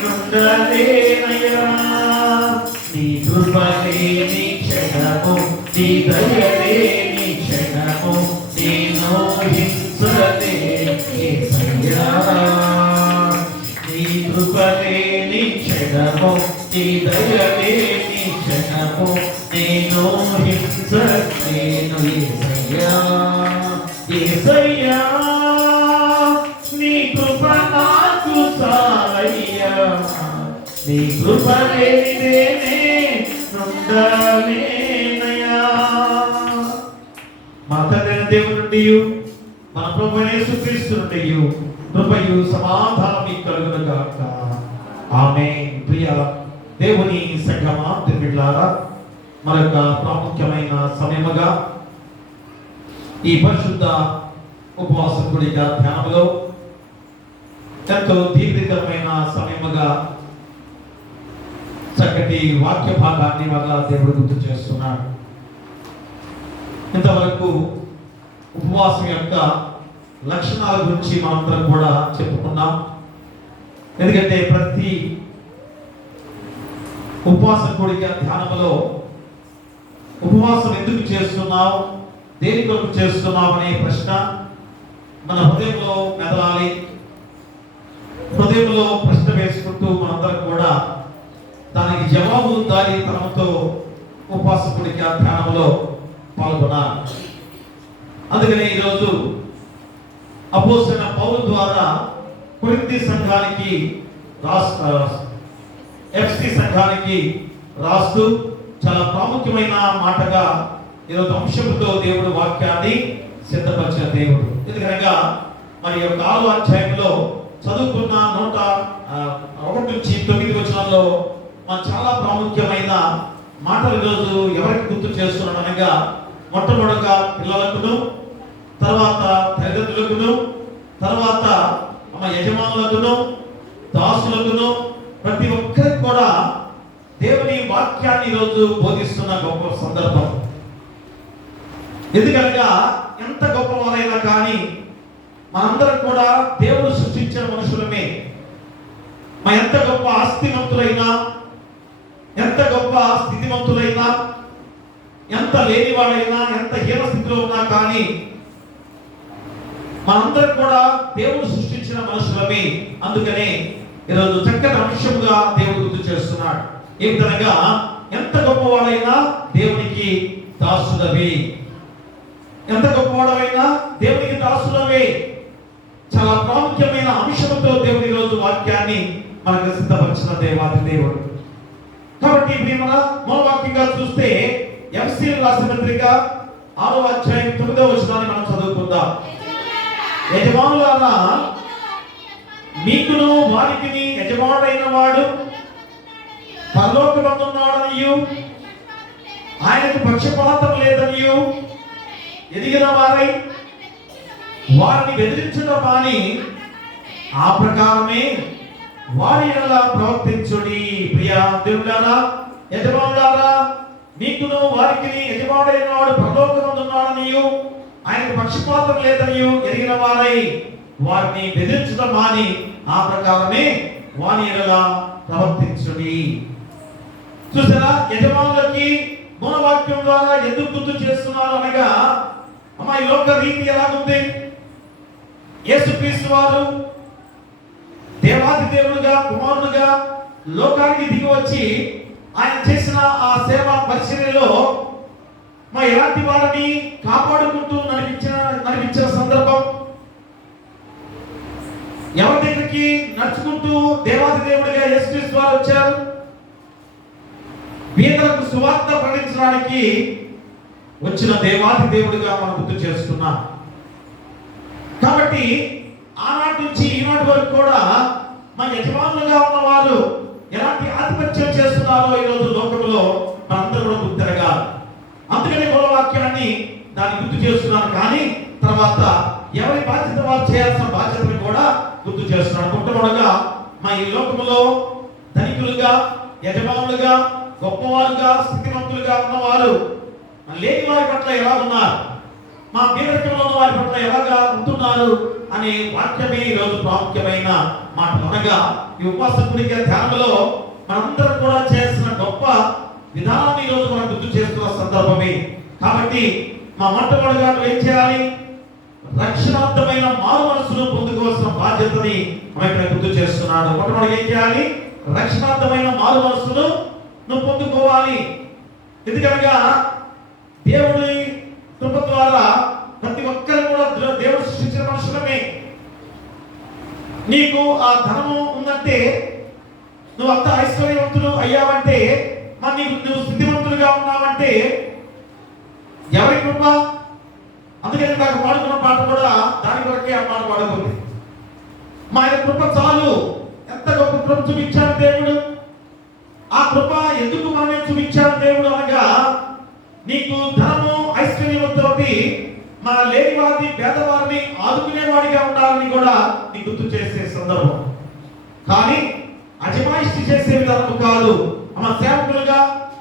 ఉండలేనయ్యా, నీ కృప లేని క్షణము, నీ దయ లేని క్షణము నేను హింసలే యేసయ్యా, నీ కృప లేని క్షణము, నీ దయ లేని క్షణము నేను హింసలేను యేసయ్యా, యేసయ్యా నీ కృప నాకు చాలయ్యా, నీ కృప లేనిదేనే ఉండలేనయ్యా. మా తండ్రి దేవుని నుండి మన ప్రభువైన యేసుక్రీస్తు నుండి కృపయు సమాధానం మీకు కలుగును గాక. ఆమేన్. ప్రియ దేవుని సంగమా తిరిగిలారా, మరొక ప్రాముఖ్యమైన సమయముగా ఈ పరిశుద్ధ ఉపవాస కూడిక ధ్యానంలో ఎంతో దీర్ఘకరమైన సమయముగా చక్కటి వాక్య భాగాన్ని వల్ల దేవుడు గుర్తు చేస్తున్నాడు. ఇంతవరకు ఉపవాసం యొక్క లక్షణాల గురించి మనందరం కూడా చెప్పుకున్నాం. ఎందుకంటే ప్రతి ఉపవాస కూడిక ధ్యానంలో ఉపవాసం ఎందుకు చేస్తున్నావు, దేని కొరకు చేస్తున్నావు అనే ప్రశ్న మన హృదయంలో మెదలాలి. హృదయంలో ప్రశ్న వేసుకుంటూ మనందరం కూడా దానికి జవాబు దారి తనంతో ఉపవాస కూడిక ధ్యానంలో పాల్గొన్నారు. అందుకనే ఈరోజు అపోస్తలుడైన పౌలు ద్వారా కొరింథీ సంఘానికి ఎఫెసీ సంఘానికి రాస్తూ చాలా ప్రాముఖ్యమైన మాటగా ఈరోజు అంశంతో దేవుడు వాక్యాన్ని సిద్ధపరిచిన దేవుడు. ఎందుకనగా మరి యొక్క 6వ అధ్యాయంలో చదువుకున్న 101 నుంచి 9 వచనాల్లో మనం చాలా ప్రాముఖ్యమైన మాటలు ఈరోజు ఎవరికి గుర్తు చేస్తున్నాడు అనగా, మొట్టమొదటిగా పిల్లలకును, తర్వాత తల్లిదండ్రులకును, తర్వాత యజమానులకును, దాసులకును, ప్రతి ఒక్కరికి కూడా దేవుని వాక్యాన్ని ఈరోజు బోధిస్తున్న గొప్ప సందర్భం. ఎందుకనగా ఎంత గొప్పవారైనా కానీ మనందరం కూడా దేవుడు సృష్టించిన మనుషులమే. ఎంత గొప్ప ఆస్తిమంతులైనా, ఎంత గొప్ప స్థితిమంతులైనా, ఎంత లేనివాడైనా, ఎంత హీన స్థితిలో ఉన్నా కానీ మనందరం కూడా దేవుడు సృష్టించిన మనుషులమే. అందుకనే ఈరోజు చక్కటి అంశంగా దేవుడు గుర్తు చేస్తున్నాడు. ఏ విధంగా ఎంత గొప్పవాడైనా దేవునికి దాసులవి, ఎంత గొప్పవాడైనా దేవునికి దాసులవే. చాలా ప్రాముఖ్యమైన అంశంతో దేవుడు ఈరోజు వాక్యాన్ని మనకు సిద్ధపరిచిన దేవాది దేవుడు. కాబట్టి మన మూలవాక్యంగా చూస్తే ఎఫెసీయులకు రాసిన పత్రిక 6వ అధ్యాయం 9వ వచనాన్ని మనం చదువుకుందాం. యజమానులారా, మీకును వారికిని యజమానుడైన వాడు పరలోకమందున్నాడనియు ఆయనకు పక్షపాతం లేదనియు ఎదిగిన వారై వారిని బెదిరించడం మాని ఆ ప్రకారమే వారి ఎలా ప్రవర్తించుడి. ప్రియా దేవులారా, యజమానులారా, మీకును వారికిని యజమానుడైన వాడు పరలోకమందున్నాడనియు ఆయనకు పక్షపాతం లేదనియు ఎదిగిన వారై వారిని బెదిరించడం మాని ఆ ప్రకారమే వారి ఎలా ప్రవర్తించుడి. చూసారా, యజమానులకి మూలవాక్యం ద్వారా ఎందుకు గుర్తు చేస్తున్నారు అనగా, ఈ లోక రీతి ఎలాగుంది? యేసుక్రీస్తు వారు దేవాది దేవుడుగా, కుమారుడుగా లోకానికి దిగి వచ్చి ఆయన చేసిన ఆ సేవా పరిచర్యలో ఎలాంటి వారిని కాపాడుకుంటూ నడిపించిన సందర్భం, ఎవరి దగ్గరికి నడుచుకుంటూ దేవాది దేవుడిగా యేసుక్రీస్తు వారు వచ్చారు? పేదలకు సువార్త ప్రకటించడానికి వచ్చిన దేవాది దేవుడిగా మనం గుర్తు చేస్తున్నాం. కాబట్టి ఆనాటి నుంచి ఈనాటి వరకు కూడా మన యజమానులుగా ఉన్నవారు ఎలాంటి ఆధిపత్యం చేస్తున్నారో ఈరోజు లోకంలో మనందరూ కూడా గుర్తిరగాలి. అందుకనే మూలవాక్యాన్ని దాన్ని గుర్తు చేస్తున్నాను. కానీ తర్వాత ఎవరి బాధ్యత వారు చేయాల్సిన బాధ్యతను కూడా గుర్తు చేస్తున్నాను. మొట్టమొదటిగా ఈ లోకంలో ధనికులుగా, యజమానులుగా, గొప్పవారుగా, స్థితిమంతులుగా ఉన్నవారు లేని వారి పట్ల ఎలా ఉన్నారు? మా పేదరికంలో ఉన్న వారి పట్ల ఎలాగా ఉంటున్నారు అనే వాక్యమే ఈరోజు ప్రాముఖ్యమైన మాటలు. అనగా ఈ ఉపవాస కూడిక ధ్యానంలో మనందరం కూడా చేసిన గొప్ప విధానాన్ని ఈరోజు మనం గుర్తు చేస్తున్న సందర్భమే. కాబట్టి మా మొట్టమొదటిగా ఏం చేయాలి? రక్షణార్థమైన మారు మనసును పొందుకోవాల్సిన బాధ్యతని ఇక్కడ గుర్తు చేస్తున్నాడు. మొట్టమొదటి ఏం చేయాలి? రక్షణార్థమైన మారు మనసును నువ్వు పొందుకోవాలి. ఎందుకనగా దేవుడి కృప ద్వారా ప్రతి ఒక్కరు కూడా దేవుడు సృష్టించిన మనుషులమే. నీకు ఆ ధనము ఉందంటే, నువ్వు అంత ఐశ్వర్యవంతులు అయ్యావంటే, మరి నీకు నువ్వు స్థితివంతులుగా ఉన్నావంటే ఎవరి కృప? అందుకని నాకు పాడుకున్న పాట కూడా దాని కొరకే ఆ పాట పాడుకుంది. మా ఆయన కృప చాలు. ఎంత గొప్ప కృప చూపించాడు దేవుడు. ఆ కృప ఎందుకు మనమే చూపించాడు దేవుడు అనగా, నీకు ధనము ఐశ్వర్యవంతులకి మన లేని వారిని పేదవారిని ఆదుకునేవాడిగా ఉండాలని కూడా నీకు గుర్తు చేసే సందర్భం. కానీ అజమాయిషి చేసే విధానం కాదు. మన సేవకులుగా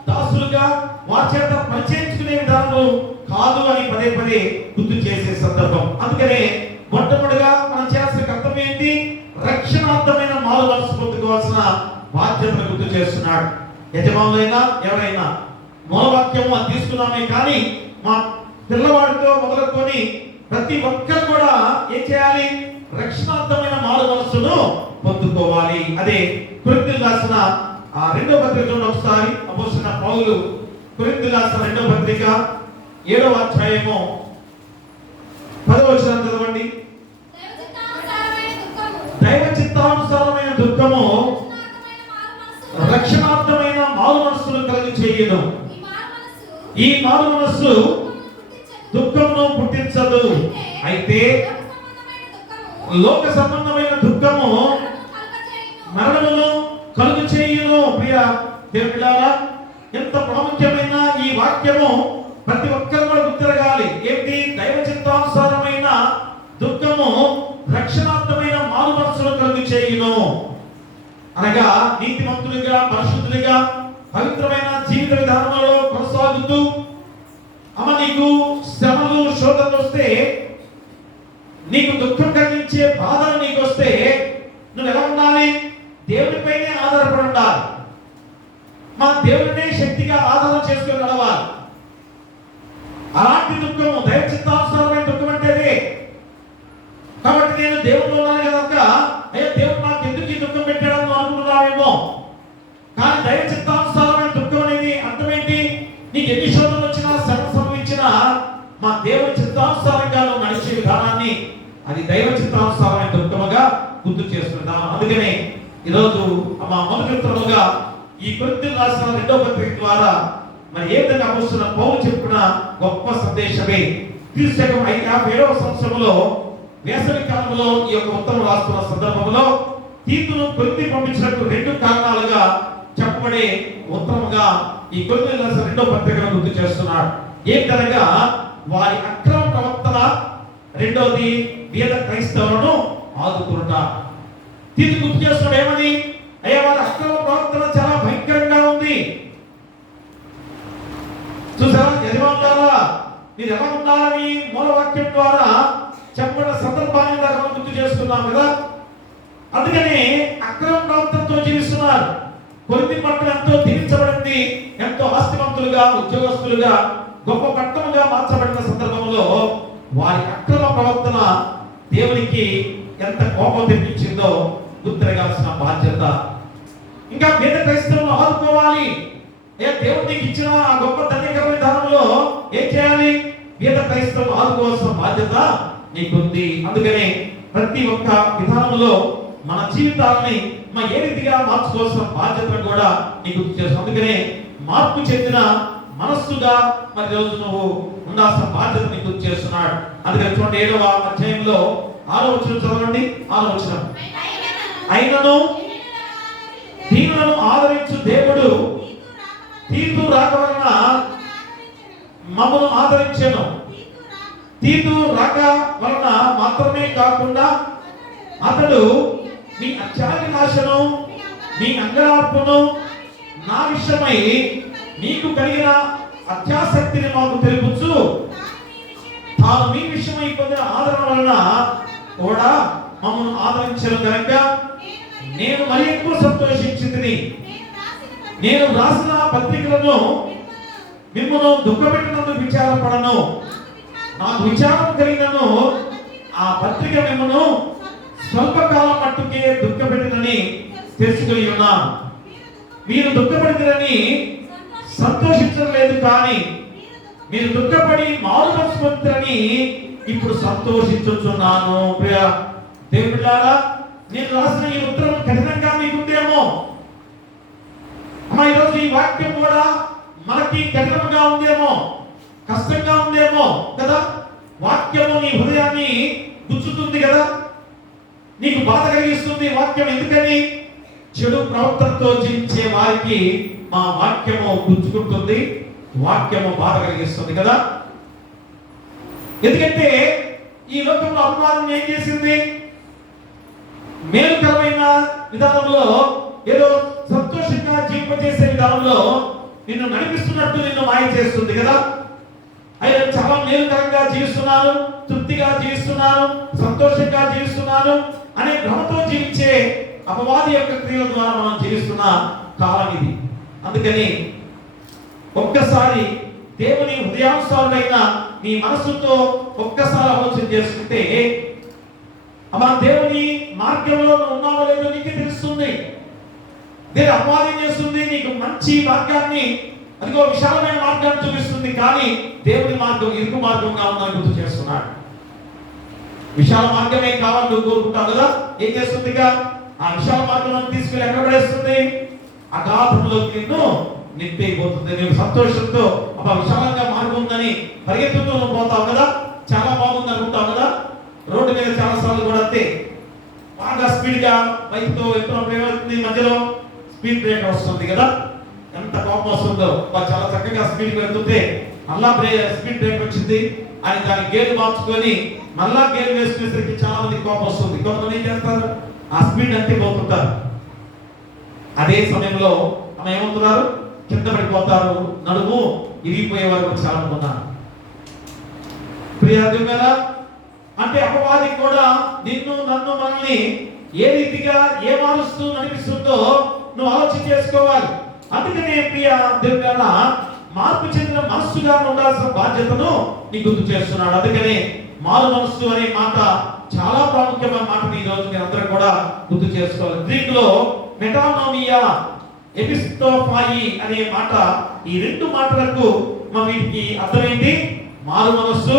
దాసులుగా వారి చేత పరిచయించుకునే విధానం కాదు అని పదే పదే గుర్తు చేసే సందర్భం. అందుకనే మొట్టమొదటిగా మనం చేయాల్సిన కర్తవ్యం ఏంటి? రక్షణార్థమైన మారు మనసు పొందుకోవాల్సిన బాధ్యతను గుర్తు చేస్తున్నాడు. యజమానులైనా ఎవరైనా మూలవాక్యము అది తీసుకున్నామే, కానీ మా పిల్లవాడితో మొదలుకొని ప్రతి ఒక్కరు కూడా ఏం చేయాలి? రక్షణార్థమైన మారు మనసును పొందుకోవాలి. అదే కొరింథీయులకు రాసిన ఆ 2వ పత్రిక ఒకసారి అపోస్తలుడైన పౌలు కొరింథీయులకు రాసిన 2వ పత్రిక 7వ అధ్యాయము 10వ వచనం చదవండి. దైవ చిత్తానుసారమైన దుఃఖము రక్షణార్థమైన మారు మనస్సును కలుగు చేయును. ఈ మారు మనస్సు దుఃఖమును పుట్టించదు. అయితే లోక సంబంధమైన దుఃఖము మరణమును కలుగు చేయును. ప్రియ దేవుని బిడ్డలారా, ఎంత ప్రాముఖ్యమైన ఈ వాక్యము ప్రతి ఒక్కరు కూడా గుర్తిరగాలి. ఏంటి? దైవ చిత్తానుసారమైన దుఃఖము రక్షణార్థమైన మారు మనస్సును కలుగు చేయును. అనగా నీతిమంతులుగా, పరిశుద్ధులుగా, పవిత్రమైన జీవిత విధానంలో కొనసాగుతూ నీకు శ్రమలు శోధనలు వస్తే, నీకు దుఃఖం కలిగించే బాధలు నీకు వస్తే నువ్వు ఎలా ఉండాలి? దేవునిపైనే ఆధారపడి ఉండాలి. మా దేవుడినే శక్తిగా ఆధారం చేసుకుని నడవాలి. అలాంటి దుఃఖము దైవ చిత్తానుసారమైన దుఃఖం అంటే అదే. కాబట్టి నేను దేవుడిలో ఉన్నాను కనుక అయ్యా దేవుడు నాకు ఎందుకు ఈ దుఃఖం పెట్టాడని అనుకుంటున్నావేమో. కానీ దైవ చిత్తానుసారమైన దుఃఖం అనేది అర్థం ఏంటి? నీకు ఎన్ని శోధనలు వచ్చినా, శ్రమ సంభవించినా మా దేవుడి చిత్తానుసారంగా నువ్వు నడిచే విధానాన్ని అది దైవ చిత్తానుసారమైన దుఃఖముగా గుర్తు చేస్తున్నాం. అందుకనే ఈరోజు మా మొదటి ఉత్తరముగా ఈ కొరింథీయులకు రాసిన 2వ పత్రిక ద్వారా మరి ఏ విధంగా అపోస్తలుడైన పౌలు చెప్పుకున్న గొప్ప సందేశమే. క్రీస్తు శకం 57వ సంవత్సరంలో వేసవి కాలంలో ఈ యొక్క ఉత్తరం రాస్తున్న సందర్భంలో తీతును కొరింథీకి పంపించినట్టు 2 కారణాలుగా చెప్పబడే ఉత్తరముగా ఈ కొరింథీయులకు రాసిన 2వ పత్రికను గుర్తు చేస్తున్నాడు. ఏంటనగా వారి అక్రమ ప్రవర్తన, రెండోది వేద క్రైస్తవులను ఆదుకునుట. తీతు గుర్తు చేస్తున్నాడు ఏమని? అయ్యా వారి అక్రమ ప్రవర్తన చాలా భయంకరంగా ఉంది. చూసారా యజమానులారా, మీరు ఎలా ఉండాలని మూలవాక్యం ద్వారా చెప్పిన సందర్భాన్ని మనం గుర్తు చేసుకున్నాం కదా. అందుకని అక్రమ ప్రవర్తనతో జీవిస్తున్నారు. కొరింథీ పట్టణం ఎంతో దీవించబడింది, ఎంతో ఆస్తివంతులుగా, ఉద్యోగస్తులుగా, గొప్ప పట్టణంగా మార్చబడిన సందర్భంలో వారి అక్రమ ప్రవర్తన దేవునికి ఎంత కోపం తెప్పించిందో గుర్తిరగాల్సిన బాధ్యత. ఇంకా పేద క్రైస్తవులను ఆదుకోవాలి. దేవుడు నీకు ఇచ్చిన ఆ గొప్ప ధన్యకరమైన విధానంలో ఏం చేయాలి? పేద క్రైస్తవులను ఆదుకోవాల్సిన బాధ్యత నీకుంది. అందుకనే ప్రతి ఒక్క విధానంలో మన జీవితాన్ని ఏ రీతిగా మార్చుకోవాల్సిన బాధ్యతను కూడా నీకు గుర్తు చేస్తాం. అందుకనే మార్పు చెందిన మనస్సుగా మరి రోజు నువ్వు ఉండాల్సిన బాధ్యత నీకు గుర్తు చేస్తున్నాడు. అందుకని చూడండి 7వ అధ్యాయంలో 6వ వచనం చదవండి. 6వ వచనం, అయినను దీనులను ఆదరించు దేవుడు తీతు రాక వలన మమ్మను ఆదరించెను. తీతు రాక వలన మాత్రమే కాకుండా అతడు మీ అత్యాభిలాషను, మీ అంగలార్పును నా విషయమై మీకు కలిగిన అత్యాసక్తిని మాకు తెలుపుచు తాను తాను మీ విషయమై పొందిన ఆదరణ వలన కూడా మమ్మల్ని ఆదరించను కనుక నేను మరి ఎక్కువ సంతోషించింది. నేను రాసిన పత్రికలను మిమ్మల్ని దుఃఖపెట్టినందుకు విచారపడను. నాకు విచారం కలిగినను ఆ పత్రిక మిమ్మల్ని స్వల్పకాలం మట్టుకే దుఃఖపెట్టినని తెలుసుకొని ఉన్నాను. మీరు దుఃఖపడినని సంతోషించలేదు, కానీ మీరు దుఃఖపడి మారు మనసు పొందుతారని ఇప్పుడు సంతోషించుచున్నాను. ప్రియ దేవుడారా, నేను రాసిన ఈ ఉత్తరం కఠినంగా మీకుందేమో. అమ్మా, ఈరోజు ఈ వాక్యం కూడా మనకి కఠినంగా ఉందేమో, కష్టంగా ఉందేమో కదా. వాక్యము నీ హృదయాన్ని గుచ్చుతుంది కదా, నీకు బాధ కలిగిస్తుంది వాక్యం. ఎందుకని? చెడు ప్రవర్తనతో జీవించే వారికి మా వాక్యము గుచ్చుకుంటుంది, వాక్యము బాధ కలిగిస్తుంది కదా. ఎందుకంటే ఈ లోకంలో అపవాదం ఏం చేసింది? మేలుకరమైన విధానంలో, ఏదో సంతోషంగా జీవింపజేసే విధానంలో నిన్ను నడిపిస్తున్నట్టు నిన్ను మాయ చేస్తుంది కదా. అయితే చాలా మేలుకరంగా జీవిస్తున్నాను, తృప్తిగా జీవిస్తున్నాను, సంతోషంగా జీవిస్తున్నాను అనే భ్రమతో జీవించే అపవాది యొక్క క్రియల ద్వారా మనం జీవిస్తున్న కాలం ఇది. అందుకని ఒక్కసారి దేవుని హృదయానుసారుడైన నీ మనసుతో ఒక్కసారి ఆలోచన చేసుకుంటే, అమ్మా, దేవుని మార్గంలో ఉన్నావో లేదో నీకే తెలుస్తుంది. దేవుడు అపవాదం చేస్తుంది, నీకు మంచి మార్గాన్ని, అదిగో విశాలమైన మార్గాన్ని చూపిస్తుంది, కానీ దేవుని మార్గం ఇరుకు మార్గంగా ఉందని గుర్తు చేస్తున్నాడు. విశాల మార్గమే కావాలని నువ్వు కోరుకుంటావు కదా. ఏం చేస్తుందిగా? ఆ విశాల మార్గంలో తీసుకెళ్ళి ఎక్కడ పడేస్తుంది? అగాధంలోకి నిన్ను నింపైపోతుంది. నువ్వు సంతోషంతో అబ్బా విశాలంగా మార్గం ఉందని పరిగెత్తుతూ నువ్వు పోతావు కదా, చాలా బాగుంది అనుకుంటావు కదా. రోడ్డు మీద చాలా సార్లు కూడా అంతే, బాగా స్పీడ్ గా బైక్ తో ఎప్పుడు మధ్యలో స్పీడ్ బ్రేకర్ వస్తుంది కదా, ఎంత కోపం వస్తుందో. చాలా చక్కగా స్పీడ్ వెళ్తుంటే మళ్ళా స్పీడ్ బ్రేక్ వచ్చింది అని దాని గేర్ మార్చుకొని మళ్ళా గేర్ వేసుకునేసరికి చాలా మంది కోపం వస్తుంది. కొంతమంది ఏం చేస్తారు? ఆ స్పీడ్ అంతే పోతుంటారు. అదే సమయంలో మనం ఏమవుతున్నారు? కింద పడిపోతారు, నడుము ఇరిగిపోయే వారు చాలా మంది ఉన్నారు. ప్రియాదిగా అంటే అపవాది కూడా నిన్ను నన్ను మనల్ని ఏ రీతిగా ఏ మారుస్తూ నడిపిస్తుందో నువ్వు ఆలోచన చేసుకోవాలి. అందుకనే ప్రియ దేవుడా, మార్పు చెందిన మనస్సుగా ఉండాల్సిన బాధ్యతను నీకు గుర్తు చేస్తున్నాడు. అందుకనే మారు మనస్సు అనే మాట చాలా ప్రాముఖ్యమైన మాటని ఈ రోజు మీరు అందరూ కూడా గుర్తు చేసుకోవాలి. గ్రీక్ లో మెటానోమియా, ఎపిస్టోఫాయి అనే మాట, ఈ రెండు మాటలకు వీటికి అర్థం ఏంటి? మారు మనస్సు,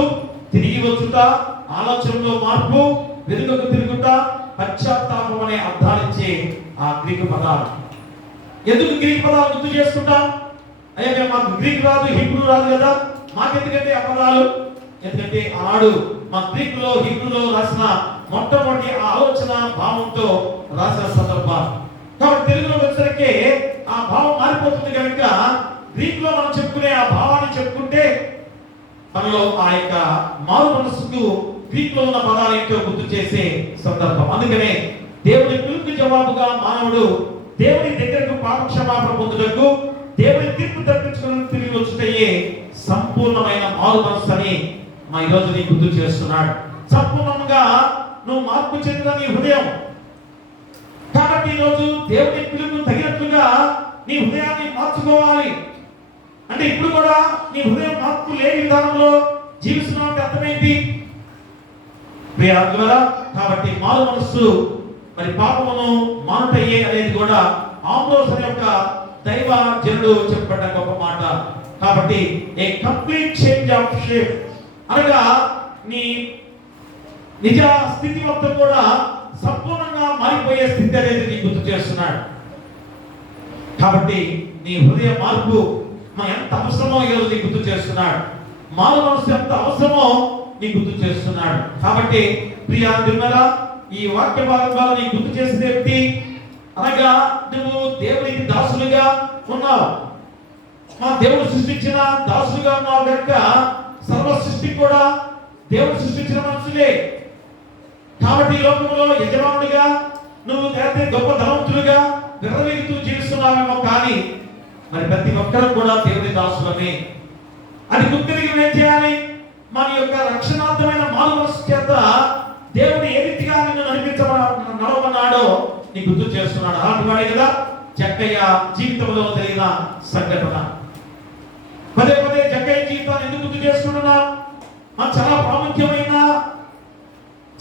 తిరిగి వచ్చుట, ఆలోచనలో మార్పు, వెనుకకు తిరుగుట, పశ్చాత్తాపం అనే అర్థాలిచ్చే ఆ గ్రీకు పదాలు. ఎందుకు గ్రీక్ పదాలు గుర్తు చేసుకుంటాం? అయ్యా మాకు గ్రీక్ రాదు, హిబ్రూ రాదు కదా, మాకెందుకంటే ఆ పదాలు? ఎందుకంటే ఆడు మా గ్రీక్ లో హిబ్రూలో రాసిన మొట్టమొదటి ఆలోచన భావంతో రాసిన సందర్భాలు. కాబట్టి తెలుగులో వచ్చేసరికి ఆ భావం మారిపోతుంది కనుక గ్రీక్ లో మనం చెప్పుకునే ఆ భావాన్ని చెప్పుకుంటే మనలో ఆ యొక్క మారు మనస్సుకు గ్రీక్ లో ఉన్న పదాలు ఏంటో గుర్తు చేసే సందర్భం. అందుకనే దేవుని పిలుపుకి జవాబుగా మానవుడు దేవుని దగ్గరకు పాప క్షమాపణ పొందుటకు, దేవుని తీర్పు తప్పించుకుని తిరిగి వచ్చుటయే సంపూర్ణమైన మారు మనస్సు అని మా ఈరోజు నీకు గుర్తు చేస్తున్నాడు. సంపూర్ణంగా నువ్వు మార్పు చెందిన నీ హృదయం. కాబట్టి ఈరోజు దేవుని పిలుపుకు తగినట్లుగా నీ హృదయాన్ని మార్చుకోవాలి. అంటే ఇప్పుడు కూడా నీ హృదయం మార్పు లేని విధానంలో జీవిస్తున్నావు అంటే అర్థమేంటి? ప్రియారా, కాబట్టి మారు మనస్సు మరి పాపమును మానుటయ్యే అనేది కూడా ఆంబ్రోస్ అనే యొక్క దైవ జనుడు చెప్పబడ్డ గొప్ప మాట. కాబట్టి ఏ కంప్లీట్ చేంజ్ ఆఫ్ షేప్ అనగా నీ నిజ స్థితి మొత్తం కూడా సంపూర్ణంగా మారిపోయే స్థితి అనేది నీకు గుర్తు చేస్తున్నాడు. కాబట్టి నీ హృదయ మార్పు ఎంత అవసరమో ఈరోజు నీకు గుర్తు చేస్తున్నాడు. మారు మనసు ఎంత అవసరమో నీకు గుర్తు చేస్తున్నాడు. కాబట్టి ప్రియా నిర్మల, ఈ వాక్య భాగం ద్వారా నీకు గుర్తు చేసిన వ్యక్తి అనగా నువ్వు దేవునికి దాసులుగా ఉన్నావు. మా దేవుడు సృష్టించిన దాసులుగా ఉన్నావు కనుక సర్వ సృష్టి కూడా దేవుడు సృష్టించిన మనుషులే. కాబట్టి ఈ లోకంలో యజమానుడిగా నువ్వు లేకపోతే గొప్ప ధనవంతులుగా విర్రవీగుతూ జీవిస్తున్నావేమో, కానీ మరి ప్రతి ఒక్కరు కూడా దేవుని దాసులమే. అది గుర్తిరిగి ఏం చేయాలి? మన యొక్క రక్షణ నీ గుర్తు చేస్తున్నాడు. అలాంటి వాడే కదా జక్కయ్య జీవితంలో జరిగిన సంఘటన. పదే పదే జక్కయ్య జీవితాన్ని ఎందుకు గుర్తు చేసుకుంటున్నా? మనం చాలా ప్రాముఖ్యమైన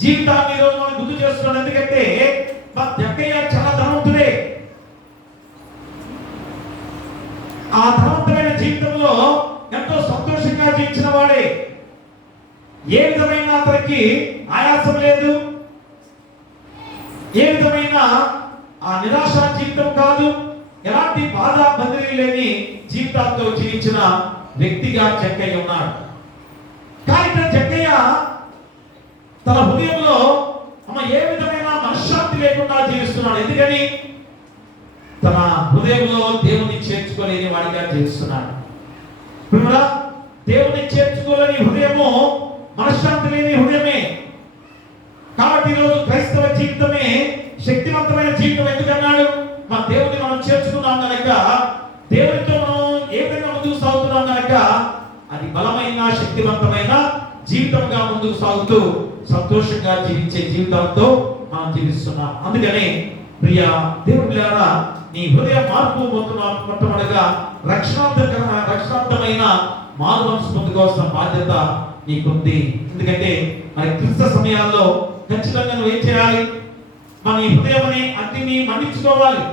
జీవితాన్ని ఈరోజు మనం గుర్తు చేస్తున్నాడు. ఎందుకంటే జక్కయ్య చాలా ధనవంతుడే. ఆ ధనవంతమైన జీవితంలో ఎంతో సంతోషంగా జీవించిన వాడే. ఏ విధమైన అతనికి ఆయాసం లేదు, ఏ విధమైన ఆ నిరాశ జీవితం కాదు, ఎలాంటి బాధ బంధువులు లేని జీవితాలతో జీవించిన వ్యక్తిగా జక్కయ్య ఉన్నాడు. కానీ జక్కయ్య తన హృదయంలో ఏ విధమైన మనశ్శాంతి లేకుండా జీవిస్తున్నాడు. ఎందుకని? తన హృదయంలో దేవుని చేర్చుకోలేని వాడిగా జీవిస్తున్నాడు. దేవుని చేర్చుకోలేని హృదయము మనశ్శాంతి లేని హృదయమే. కాబట్టి ఈరోజు క్రైస్తవ జీవితమే శక్తివంతమైన జీవితం. ఎందుకన్నాడు? మన దేవుని మనం చేర్చుకున్నాం కనుక, దేవునితో మనం ఏ విధంగా ముందుకు సాగుతున్నాం కనుక అది బలమైన శక్తివంతమైన జీవితంగా ముందుకు సాగుతూ సంతోషంగా జీవించే జీవితంతో మనం జీవిస్తున్నాం. అందుకని ప్రియ దేవుడిలారా, నీ హృదయ మార్పు మొట్టమొదటిగా రక్షణార్థమైన మారు మనసు పొందుకోవాల్సిన బాధ్యత నీకుంది. ఎందుకంటే మరి క్రిస్త సమయాల్లో ఖచ్చితంగా నువ్వు ఏం చేయాలి? మన హృదయమని అగ్నిని మండించుకోవాలి.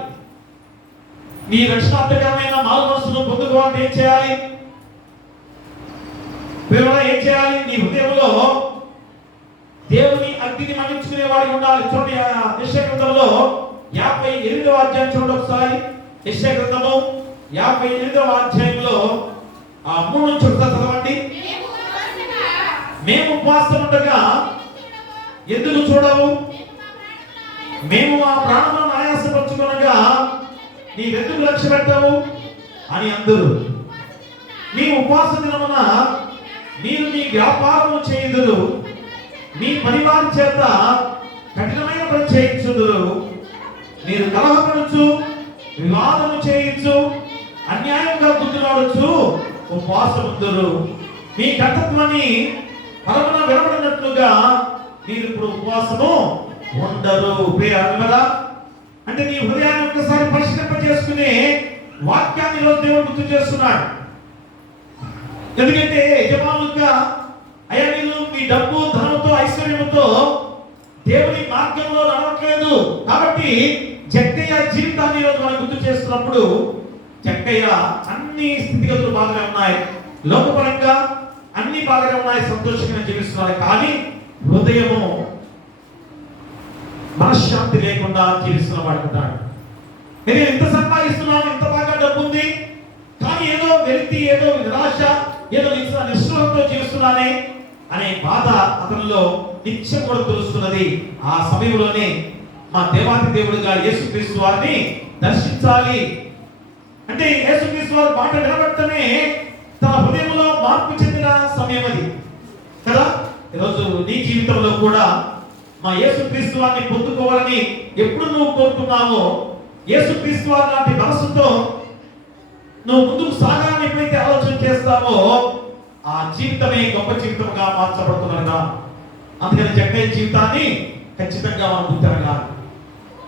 నీ రక్షణార్థకరమైన మారు మనసును పొందుకోవాలంటే ఏం చేయాలి? ఏం చేయాలి? నీ హృదయంలో దేవుని అగ్నిని మండించుకునే వాడికి ఉండాలి. చూడండి, యెషయా గ్రంథంలో 58వ అధ్యాయం చూడండి ఒకసారి. యెషయా గ్రంథము 58వ అధ్యాయంలో 3 నుంచి చదవండి. మేము ఉపవాసం ఉండగా ఎందుకు చూడవు? మేము మా ప్రాణములను ఆయాసపరచుకొనగా నీవెందుకు లక్ష్య పెట్టావు అని అందరూ. మీ ఉపవాస దినమున మీరు మీ వ్యాపారము చేయుదురు, మీ పరివారం చేత కఠినమైన పని చేయించుదురు, మీరు కలహపరచు, వివాదము చేయించు, అన్యాయంగా గుర్తులాడచ్చు ఉపవాసముందురు. మీ కర్తత్వాన్ని పరమన వినబడినట్లుగా మీరు ఇప్పుడు ఉపవాసము ఉండరు. ప్రియులారా, అంటే నీ హృదయాన్ని ఒకసారి పరిశీలింప చేసుకునే వాక్యాన్ని ఈరోజు దేవుడు గుర్తు చేస్తున్నాడు. ఎందుకంటే యజమానులుగా అయ్యా మీరు మీ డబ్బు ధనంతో ఐశ్వర్యంతో దేవుని మార్గంలో నడవట్లేదు. కాబట్టి జక్కయ్య జీవితాన్ని ఈరోజు మనం గుర్తు చేస్తున్నప్పుడు జక్కయ్య అన్ని స్థితిగతులు బాగానే ఉన్నాయి, లోకపరంగా అన్ని బాగానే ఉన్నాయి, సంతోషంగా జీవిస్తున్నారు. కానీ హృదయము మనశ్శాంతి లేకుండా జీవిస్తున్న వాడుకుంటాడు. నేను ఎంత సంపాదిస్తున్నాను, ఎంత బాగా డబ్బు ఉంది, కానీ ఏదో వ్యక్తి, ఏదో నిరాశ, ఏదో నిష్ఠూరంతో జీవిస్తున్నానే అనే బాధ అతనిలో నిత్యం కూడా తెలుస్తున్నది. ఆ సమయంలోనే మా దేవాది దేవుడుగా యేసుక్రీస్తు వారిని దర్శించాలి. అంటే యేసుక్రీస్తు వారి మాట వినబడటమే తన హృదయంలో మార్పు చెందిన సమయం అది కదా. ఈరోజు నీ జీవితంలో కూడా మా యేసుక్రీస్తు వారిని పొందుకోవాలని ఎప్పుడు నువ్వు కోరుకున్నావో, యేసుక్రీస్తు వారి లాంటి మనసుతో నువ్వు ముందుకు సాగాలని ఎప్పుడైతే ఆలోచన చేస్తావో ఆ జీవితమే గొప్ప జీవితంగా మార్చబడుతున్నదా. అందుకని జక్కయ్య జీవితాన్ని ఖచ్చితంగా మనం గుర్తిరగాలి.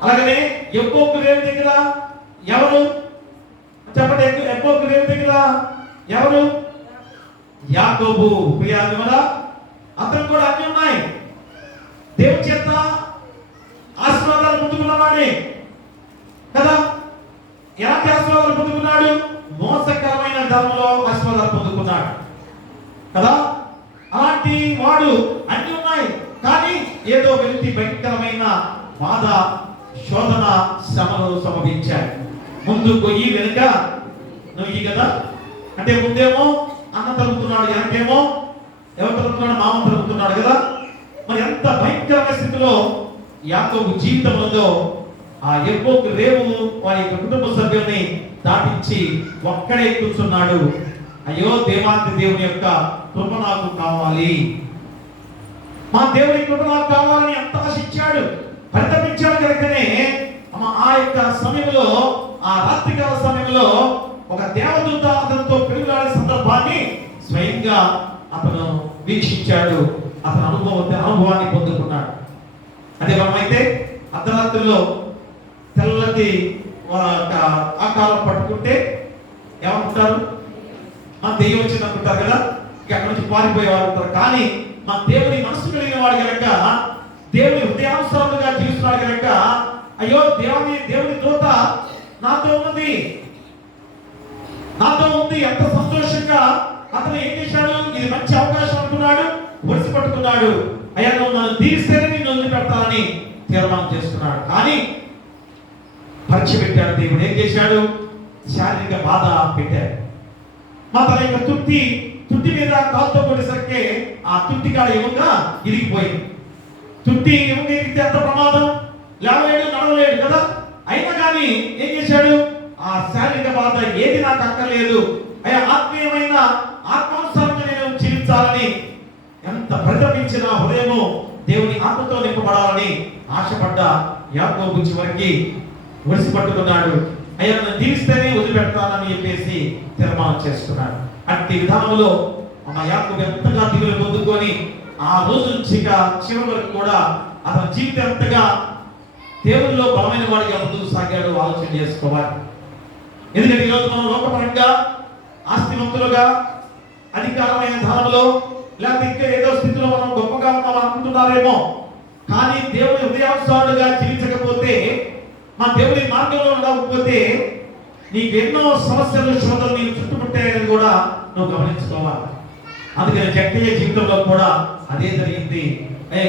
అలాగనే ఎబ్బోకు రేవు దగ్గర ఎవరు చెప్పండి? ఎబ్బోకు రేవు దగ్గర ఎవరు? యాకోబు. ప్రియారా, అతను కూడా అన్ని ఉన్నాయి, దేవుని చేత ఆశీర్వాదాలు పొందుకున్నవాడే కదా. ఎలాంటి ఆశీర్వాదాలు పొందుకున్నాడు? మోసకరమైన ధర్మంలో ఆశీర్వాదాలు పొందుకున్నాడు కదా. అలాంటి వాడు అన్ని ఉన్నాయి, కానీ ఏదో వ్యక్తి భయంకరమైన బాధ, శోధన, శ్రమలు సంభవించాయి. ముందు గొయ్యి వెనుక నొయ్యి కదా. అంటే ముందేమో అన్న తరుగుతున్నాడు, వెనకేమో ఎవరు తరుగుతున్నాడు? మామ తరుగుతున్నాడు కదా. మరి ఎంత భయంకరమైన స్థితిలో యాకోబు జీవితం ఉందో. ఆ ఎబ్బోకు రేవు వారి యొక్క కుటుంబ సభ్యుల్ని దాటించి ఒక్కడే కూర్చున్నాడు. అయ్యో దేవాది దేవుని యొక్క కృప నాకు కావాలి, మా దేవుని కృప నాకు కావాలని ఎంత ఆశించాడు, పరితపించాడు. కనుకనే ఆ యొక్క సమయంలో, ఆ రాత్రికాల సమయంలో ఒక దేవదూత అతనితో పెరుగులాడే సందర్భాన్ని స్వయంగా అతను వీక్షించాడు. అతను అనుభవాన్ని పొందుకున్నాడు. అదే మనమైతే అర్ధరాత్రిలో తెల్లటి ఆకారం పట్టుకుంటే ఏమంటారు? మన దెయ్యం వచ్చింది అనుకుంటారు కదా, ఇక అక్కడ నుంచి పారిపోయేవారు ఉంటారు. కానీ మన దేవుని మనసు కలిగిన వాడు కనుక, దేవుని హృదయానుసారంగా జీవిస్తున్నాడు కనుక, అయ్యో దేవుని దూత నాతో ఉంది ఎంత సంతోషంగా అతను ఏం చేశాడు? ఇది మంచి అవకాశం అనుకున్నాడు, ఒడిసి పట్టుకున్నాడు. అయ్యా నువ్వు నన్ను దీవిస్తేనే నేను వదిలిపెడతానని తీర్మానం చేసుకున్నాడు. కానీ పరీక్ష పెట్టాడు దేవుడు. ఏం చేశాడు? శారీరక బాధ పెట్టాడు. మా తన యొక్క తుట్టి మీద కాలుతో కొట్టేసరికి ఆ తుట్టి కాడ ఏముగా ఇరిగిపోయింది. తుట్టి ఏముగా ఇరిగితే అంత ప్రమాదం, లేవలేడు నడవలేడు కదా. అయినా కానీ ఏం చేశాడు? ఆ శారీరక బాధ ఏది నాకు అక్కర్లేదు, అయ్యా ఆత్మీయమైన ఆత్మానుసారంగా నేను జీవించాలని ఎంత పరితపించిన హృదయము దేవుని ఆత్మతో నింపబడాలని ఆశపడ్డ యాకోబు చివరికి ఒడిసి పట్టుకున్నాడు. అయ్యా నన్ను దీవిస్తేనే వదిలిపెడతానని చెప్పేసి తీర్మానం చేసుకున్నాడు. అట్టి విధానంలో మన యాకోబు ఎంతగా దిగులు పొందుకొని ఆ రోజు నుంచి చివరి వరకు కూడా అతని జీవితం ఎంతగా దేవుల్లో బలమైన వాడిగా ముందుకు సాగాడు ఆలోచన చేసుకోవాలి. ఎందుకంటే ఈరోజు మనం లోకపరంగా ఆస్తివంతులుగా అధికారమైన ధనంలో లేకపోతే ఇంకా ఏదో స్థితిలో మనం గొప్పగా ఉన్నాం అనుకుంటున్నారేమో. కానీ దేవుని హృదయానుసారుడుగా జీవించకపోతే, మా దేవుని మార్గంలో ఉండకపోతే నీకు ఎన్నో సమస్యలు శోధనలు నీకు చుట్టుముట్టాయని కూడా నువ్వు గమనించుకోవాలి. అందుకని జక్కయ్య జీవితంలో కూడా అదే జరిగింది.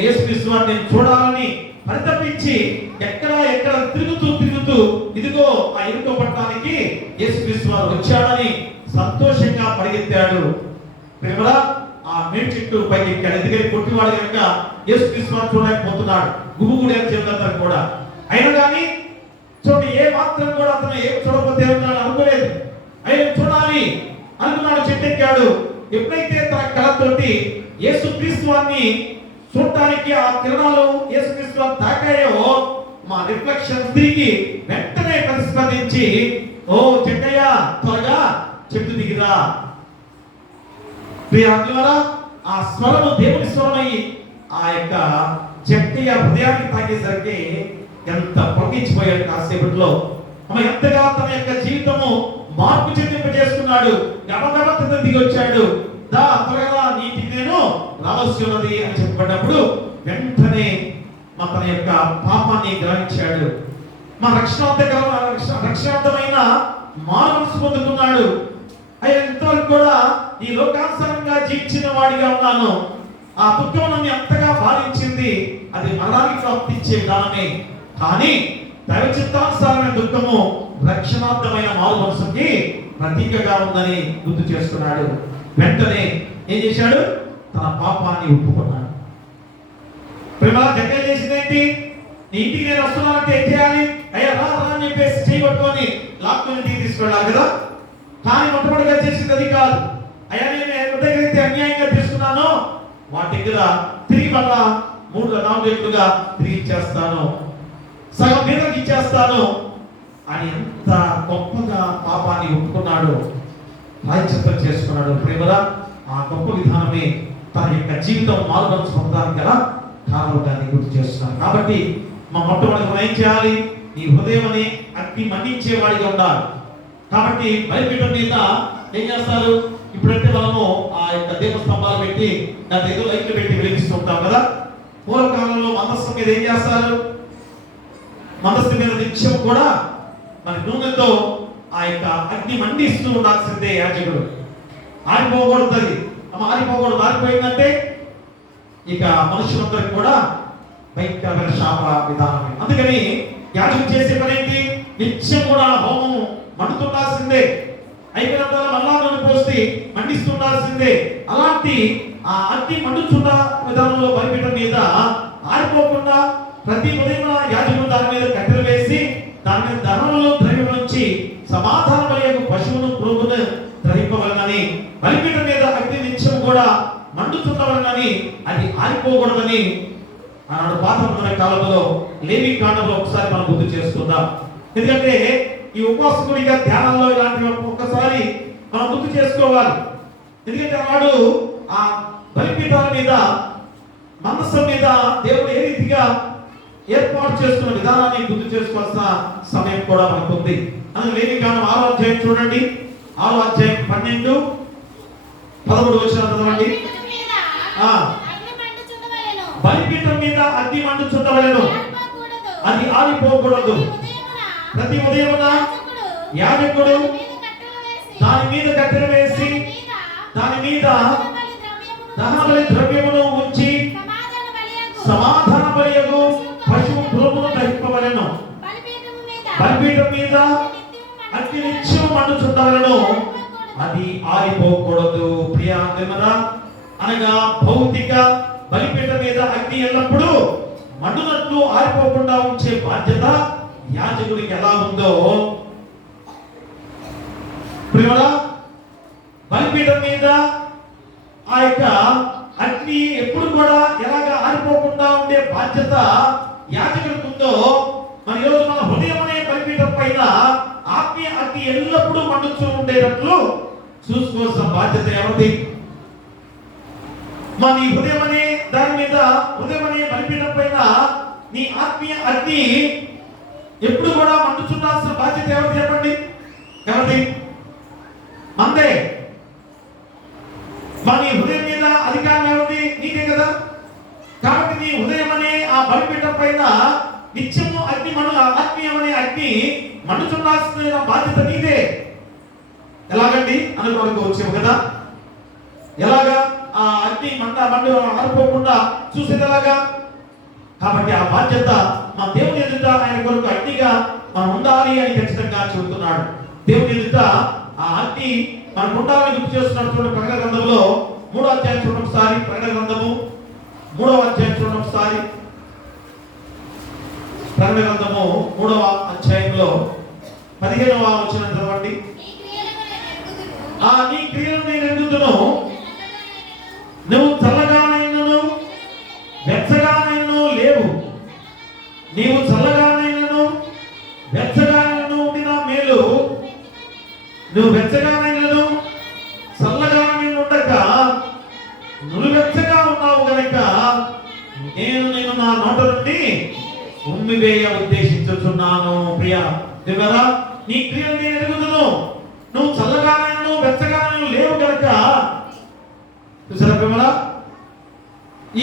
యేసుక్రీస్తు వారిని నేను చూడాలని పరితపించి ఎక్కడ తిరుగుతూ ఇదిగో ఆ ఇరుకు పట్టడానికి యేసుక్రీస్తు వారు వచ్చాడని సంతోషంగా పరిగెత్తాడు. ప్రేమరా ఆ మేడి చెట్టు పైకి ఎక్కాడు. ఎందుకని కొట్టివాడు కనుక యేసుక్రీస్తు వారు చూడలేకపోతున్నాడు, గుబుగుడి అని చెప్తారు కూడా. అయినా కానీ చూడండి, ఏ మాత్రం కూడా అతను ఏం చూడకపోతే అనుకోలేదు. ఆయన చూడాలి అనుకున్నాడు, చెట్టు ఎక్కాడు. ఎప్పుడైతే తన కళ్ళతోటి యేసుక్రీస్తు వారిని చూడటానికి ఆ కిరణాలు యేసుక్రీస్తు వారు తాకాయో, మా రిఫ్లెక్షన్ తిరిగి వెంటనే ప్రతిస్పందించి, ఓ చెట్టయ్య త్వరగా చెట్టు దిగిరా. ప్రియారా ఆ స్వరము దేవుని స్వరమై ఆ యొక్క చెట్టయ్య హృదయాన్ని తాకేసరికి ఎంత పొంగిచ్చిపోయాడు. కాసేపట్లో ఎంతగా తన యొక్క జీవితము మార్పు చెందింపజేసుకున్నాడు. గబగబ దిగి వచ్చాడు. త్వరగా నీటికి నేను రావాల్సి ఉన్నది అని చెప్పబడినప్పుడు వెంటనే తన యొక్క పాపాన్ని గ్రహించాడు. మా రక్షణార్థమైన మానసు పొందుకున్నాడు. అయ్యా ఇంతవరకు కూడా ఈ లోకానుసారంగా జీవించిన వాడిగా ఉన్నాను, ఆ దుఃఖం నన్ను ఎంతగా బాధించింది, అది మరణానికి ప్రాప్తించే విధానమే. కానీ దైవ చిత్తానుసారమైన దుఃఖము రక్షణార్థమైన మారు మనసుకి ప్రతీకగా ఉందని గుర్తు చేసుకున్నాడు. వెంటనే ఏం చేశాడు? తన పాపాన్ని ఒప్పుకున్నాడు. ప్రేమ జగ్గ చేసిందేంటి? నీ ఇంటికి నేను వస్తున్నానంటే ఏం చేయాలి? అయ్యా రా అని చెప్పేసి చేయబట్టుకొని లాక్కొని ఇంటికి తీసుకెళ్ళాలి కదా. కానీ మొట్టమొదటిగా చేసింది అది కాదు. అయ్యా నేను ఎవరి దగ్గర అయితే అన్యాయంగా తీసుకున్నానో వాటి దగ్గర తిరిగి మళ్ళా 3-4 రెట్లుగా తిరిగి ఇచ్చేస్తాను, సగం మీదకి ఇచ్చేస్తాను అని ఎంత గొప్పగా పాపాన్ని ఒప్పుకున్నాడు, ప్రాయశ్చిత్తం చేసుకున్నాడు. ప్రేమరా ఆ గొప్ప విధానమే తన యొక్క జీవితం మారుమనసు పొందడానికి గల కారణాన్ని గుర్తు చేస్తున్నాడు. కాబట్టి మా మొట్టమొదటి మనం ఏం చేయాలి? ఈ హృదయం అని అగ్ని మండించే వాడిగా ఉండాలి. కాబట్టి బలిపీఠం మీద ఏం చేస్తారు? ఇప్పుడంటే మనము ఆ యొక్క దీపస్తంభాలు పెట్టి దాని ఏదో లైట్లు పెట్టి వెలిగిస్తుంటాం కదా. పూర్వకాలంలో మందస్సు మీద ఏం చేస్తారు? మందస్సు మీద నిత్యం కూడా మన నూనెతో ఆ యొక్క అగ్ని మండిస్తూ ఉండాల్సిందే యాజకుడు. ఆరిపోకూడదు, ఆరిపోకూడదు. ఆరిపోయిందంటే ఇక మనుషులందరికీ కూడా భయంకరమైన శాప విధానమే. అందుకని యాజకుడు చేసే పని ఏంటి? నిత్యం కూడా హోమం మండుతుండాల్సిందే. అయిపోయినప్పుడు మళ్ళా నూనె పోసి మండిస్తుండాల్సిందే. అలాంటి ఆ అగ్ని మండుచున్న విధానంలో బలిపీఠం మీద ఆరిపోకుండా ప్రతి ఉదయం యాజకుడు దాని మీద కట్టెలు వేసి దాని మీద దహనములు ద్రవ్యం నుంచి సమాధాన బలియకు పశువును ప్రోగును గ్రహింపవలనని, బలిపీఠం మీద అగ్ని నిత్యం కూడా మండుతున్నవలనని, అది ఆరిపోకూడదని ఆనాడు పాత కాలంలో లేవి కాండంలో ఒకసారి మనం గుర్తు చేసుకుందాం. ఎందుకంటే ఈ ఉపవాసకుడిగా ధ్యానంలో ఇలాంటి ఒక్కసారి మనం గుర్తు చేసుకోవాలి. ఎందుకంటే ఆనాడు ఆ బలిపీఠాల మీద మందసం మీద దేవుడు ఏ రీతిగా ఏర్పాటు చేసుకున్న విధానాన్ని గుర్తు చేసుకోవాల్సిన సమయం కూడా మనకు ఉంది. అందులో లేని కారణం 6వ అధ్యాయం చూడండి, 6వ అధ్యాయం 12, 13 వచనాలు చదవండి. బలిపీఠం మీద అగ్ని మండుచుండవలెను, అది ఆరిపోకూడదు. ప్రతి ఉదయమున యాజకుడు దాని మీద కట్టెలు వేసి దాని మీద దహనబలి ద్రవ్యమును ఉంచి సమాధాన బలియగు పశువు పురుగును దహింపవలెను. బలిపీఠం మీద అగ్ని నిత్యము మండుచుండవలెను, అది ఆరిపోకూడదు. ప్రియా దేవుడా, అనగా భౌతిక బలిపీఠం మీద అగ్ని ఎల్లప్పుడూ మండునట్లు ఆరిపోకుండా ఉంచే బాధ్యత యాజకుడికి ఎలా ఉందో, ప్రియరా, బలిపీఠం మీద ఆ యొక్క అగ్ని ఎప్పుడు కూడా ఎలాగా ఆరిపోకుండా ఉండే బాధ్యత యాజకుడికి ఉందో, మన ఈరోజు మన హృదయం అనే బలిపీఠం పైన ఆత్మీయ అగ్ని ఎల్లప్పుడూ మండుతూ ఉండేటట్లు చూసుకోవాల్సిన బాధ్యత ఎవరిది? మన ఈ హృదయం అనే దాని మీద, హృదయం అనే బలిపీఠం పైన నీ ఆత్మీయ అగ్ని ఎప్పుడు కూడా మండుచుండాల్సిన బాధ్యత ఎవరిది చెప్పండి? ఎవరిది? అంతే. మన ఈ హృదయం మీద అధికారం ఎవరిది? నీకే కదా. కాబట్టి నీ హృదయం అనే ఆ బలిపీఠం పైన నిత్యము అగ్ని ఆత్మీయం అనే అగ్ని మండుచుండాల్సిన బాధ్యత నీదే. ఎలాగండి అనుకోవచ్చు కదా. ఎలాగా ఆ అగ్ని మండు ఆరిపోకుండా చూసేది ఎలాగా? కాబట్టి ఆ బాధ్యత మన దేవుని ఎదుట ఆయన కొరకు అగ్నిగా మనం ఉండాలి అని ఖచ్చితంగా చెబుతున్నాడు. దేవుని ఎదుట ఆ అగ్ని మనం ఉండాలని గుర్తు చేస్తున్నాడు. చూడండి, ప్రకటన గ్రంథంలో 3వ అధ్యాయం చూడండి ఒకసారి. ప్రకటన గ్రంథము 3వ అధ్యాయం చూడండి ఒకసారి. ప్రకటన గ్రంథము 3వ అధ్యాయంలో 15వ వచనం చదవండి. నీ క్రియలు నేను ఎరుగుదును, నువ్వు చల్లగానైనను వెచ్చగానైనను లేవు. నీవు చల్లగానైనను వెచ్చగానైనను ఉండిన మేలు, నువ్వు వెచ్చగానైనను చల్లగానైనను ఉండక నువ్వెచ్చగా ఉన్నావు గనక నేను నా నోట నుండి ఉమ్మివేయ ఉద్దేశించుచున్నాను. ప్రియా దేవుడా, నీ క్రియలు నేను ఎరుగుదును, నువ్వు చల్లగానైనను వెచ్చగానైనను లేవు గనక. చూసారా ప్రియమరా,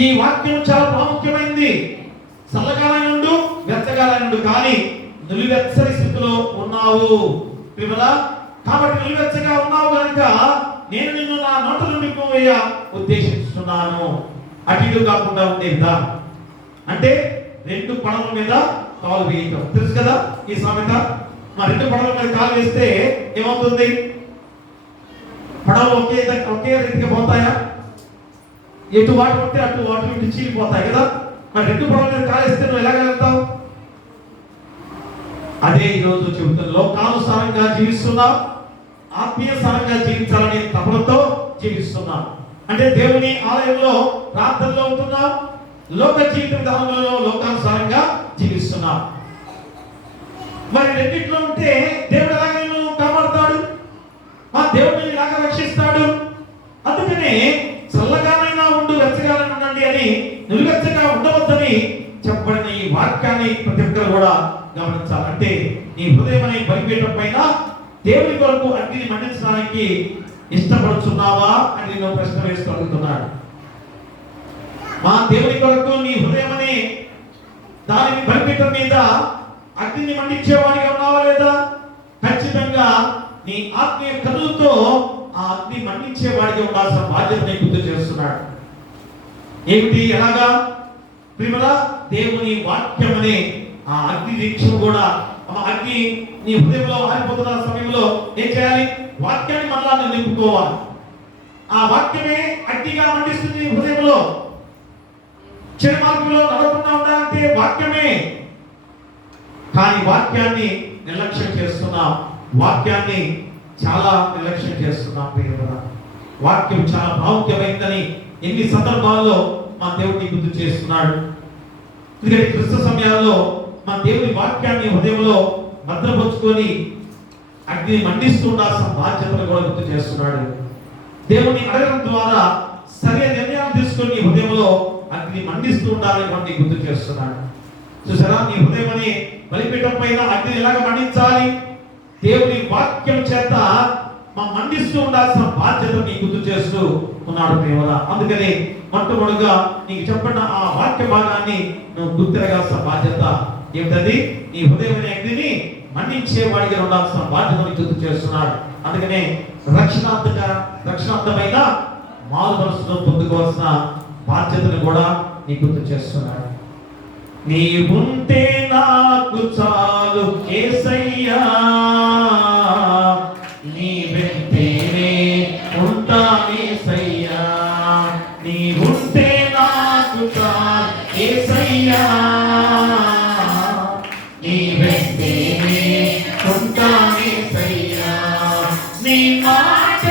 ఈ వాక్యం చాలా ప్రాముఖ్యమైనది. చల్లగానైనను వెచ్చగానైనను, కానీ నిలువెచ్చని స్థితిలో ఉన్నావు ప్రియమరా. కాబట్టి నిలువెచ్చగా ఉన్నావు కనుక నేను నిన్ను నా నోట నుండి పోవేయ ఉద్దేశిస్తున్నాను. అటు ఇటు కాకుండా ఉండేదా అంటే 2 పడవల మీద కాలు వేయటం తెలుసు కదా ఈ సామెత. మా 2 పడవల మీద కాలు వేస్తే ఏమవుతుంది? పడవలు ఒకే రీతిగా పోతాయా? ఎటు వాటి ఉంటే అటు వాటి ఇటు చీలిపోతాయి కదా. మరి 2 పడవల మీద కాలు వేస్తే నువ్వు ఎలాగ వెళ్తావు? అదే ఈరోజు చెబుతున్న లోకానుసారంగా జీవిస్తున్నాం, ఆత్మీయసారంగా జీవించాలని తపనతో జీవిస్తున్నాం. అంటే దేవుని ఆలయంలో ప్రార్థనలో ఉంటున్నాం, లోక జీవిత విధానంలో లోకానుసారంగా జీవిస్తున్నాం. మరి రెండిట్లో ఉంటే దేవుడు ఎలాగ నిన్ను కాపాడుతాడు? మా దేవుడిని ఇలాగ రక్షిస్తాడు. అందుకనే చల్లగానైనా ఉండు వెచ్చగానైనా ఉండండి అని, నిలువెచ్చగా ఉండవద్దని చెప్పబడిన ఈ వాక్యాన్ని ప్రతి ఒక్కరు కూడా గమనించాలి. అంటే నీ హృదయం అనే బలిపీఠం పైన దేవుని కొరకు అగ్నిని మండించడానికి ఇష్టపడుతున్నావా అని నేను ప్రశ్న వేస్తూ అడుగుతున్నాడు. మా దేవుని కొరకు నీ హృదయం అనే దాని బలిపీఠం మీద అగ్నిని మండించేవాడిగా ఉన్నావా లేదా? ఖచ్చితంగా నీ ఆత్మీయ కన్నులతో ఆ అగ్ని మండించేవాడిగా ఉండాల్సిన బాధ్యతని గుర్తు చేస్తున్నాడు. ఏమిటి? ఎలాగా? ప్రియమరా, దేవుని వాక్యం అనే ఆ అగ్ని దీక్షను కూడా, ఆ అగ్ని నీ హృదయంలో ఆరిపోతున్న సమయంలో ఏం చేయాలి? వాక్యాన్ని మళ్ళా నింపుకోవాలి. ఆ వాక్యమే అగ్నిగా మండిస్తుంది నీ హృదయంలో. చెడు మార్గంలో నడవకుండా ఉండాలంటే వాక్యమే. కానీ వాక్యాన్ని నిర్లక్ష్యం చేస్తున్నాం, వాక్యాన్ని చాలా నిర్లక్ష్యం చేస్తున్నాం. వాక్యం చాలా ప్రాముఖ్యమైందని ఎన్ని సందర్భాల్లో మా దేవుడిని గుర్తు చేస్తున్నాడు. ఎందుకంటే క్రిస్తు సమయాల్లో మా దేవుని వాక్యాన్ని హృదయంలో భద్రపరుచుకొని అగ్ని మండిస్తూ ఉండాల్సిన బాధ్యతను కూడా గుర్తు చేస్తున్నాడు. దేవుని అడగడం ద్వారా సరైన నిర్ణయాలు తీసుకొని హృదయంలో అగ్ని మండిస్తూ ఉండాలని మనకి గుర్తు చేస్తున్నాడు. చూసారా, నీ హృదయం అని బలిపీఠం పైన అగ్ని ఎలాగ మండించాలి? దేవుని వాక్యం చేత మండిస్తూ ఉండాల్సిన బాధ్యత నీకు గుర్తు చేస్తూ ఉన్నాడు ప్రియరా. అందుకని మొట్టమొదటిగా నీకు చెప్పిన ఆ వాక్య భాగాన్ని నువ్వు గుర్తిరగాల్సిన బాధ్యత ఏమిటది? నీ హృదయం అనే అగ్నిని మండించే వాడిగా ఉండాల్సిన బాధ్యత నీకు గుర్తు చేస్తున్నాడు. అందుకనే రక్షణార్థమైన మారు మనసును పొందుకోవాల్సిన బాధ్యతను కూడా నీకు గుర్తు చేస్తున్నాడు. నీ ఉంటే నాకు చాలు యేసయ్యా, నీ వెంటనే ఉంటానేసయ్యా. నీ ఉంటే నాకు చాలు యేసయ్యా, నీ వెంటనే ఉంటానేసయ్యా. నీ మాట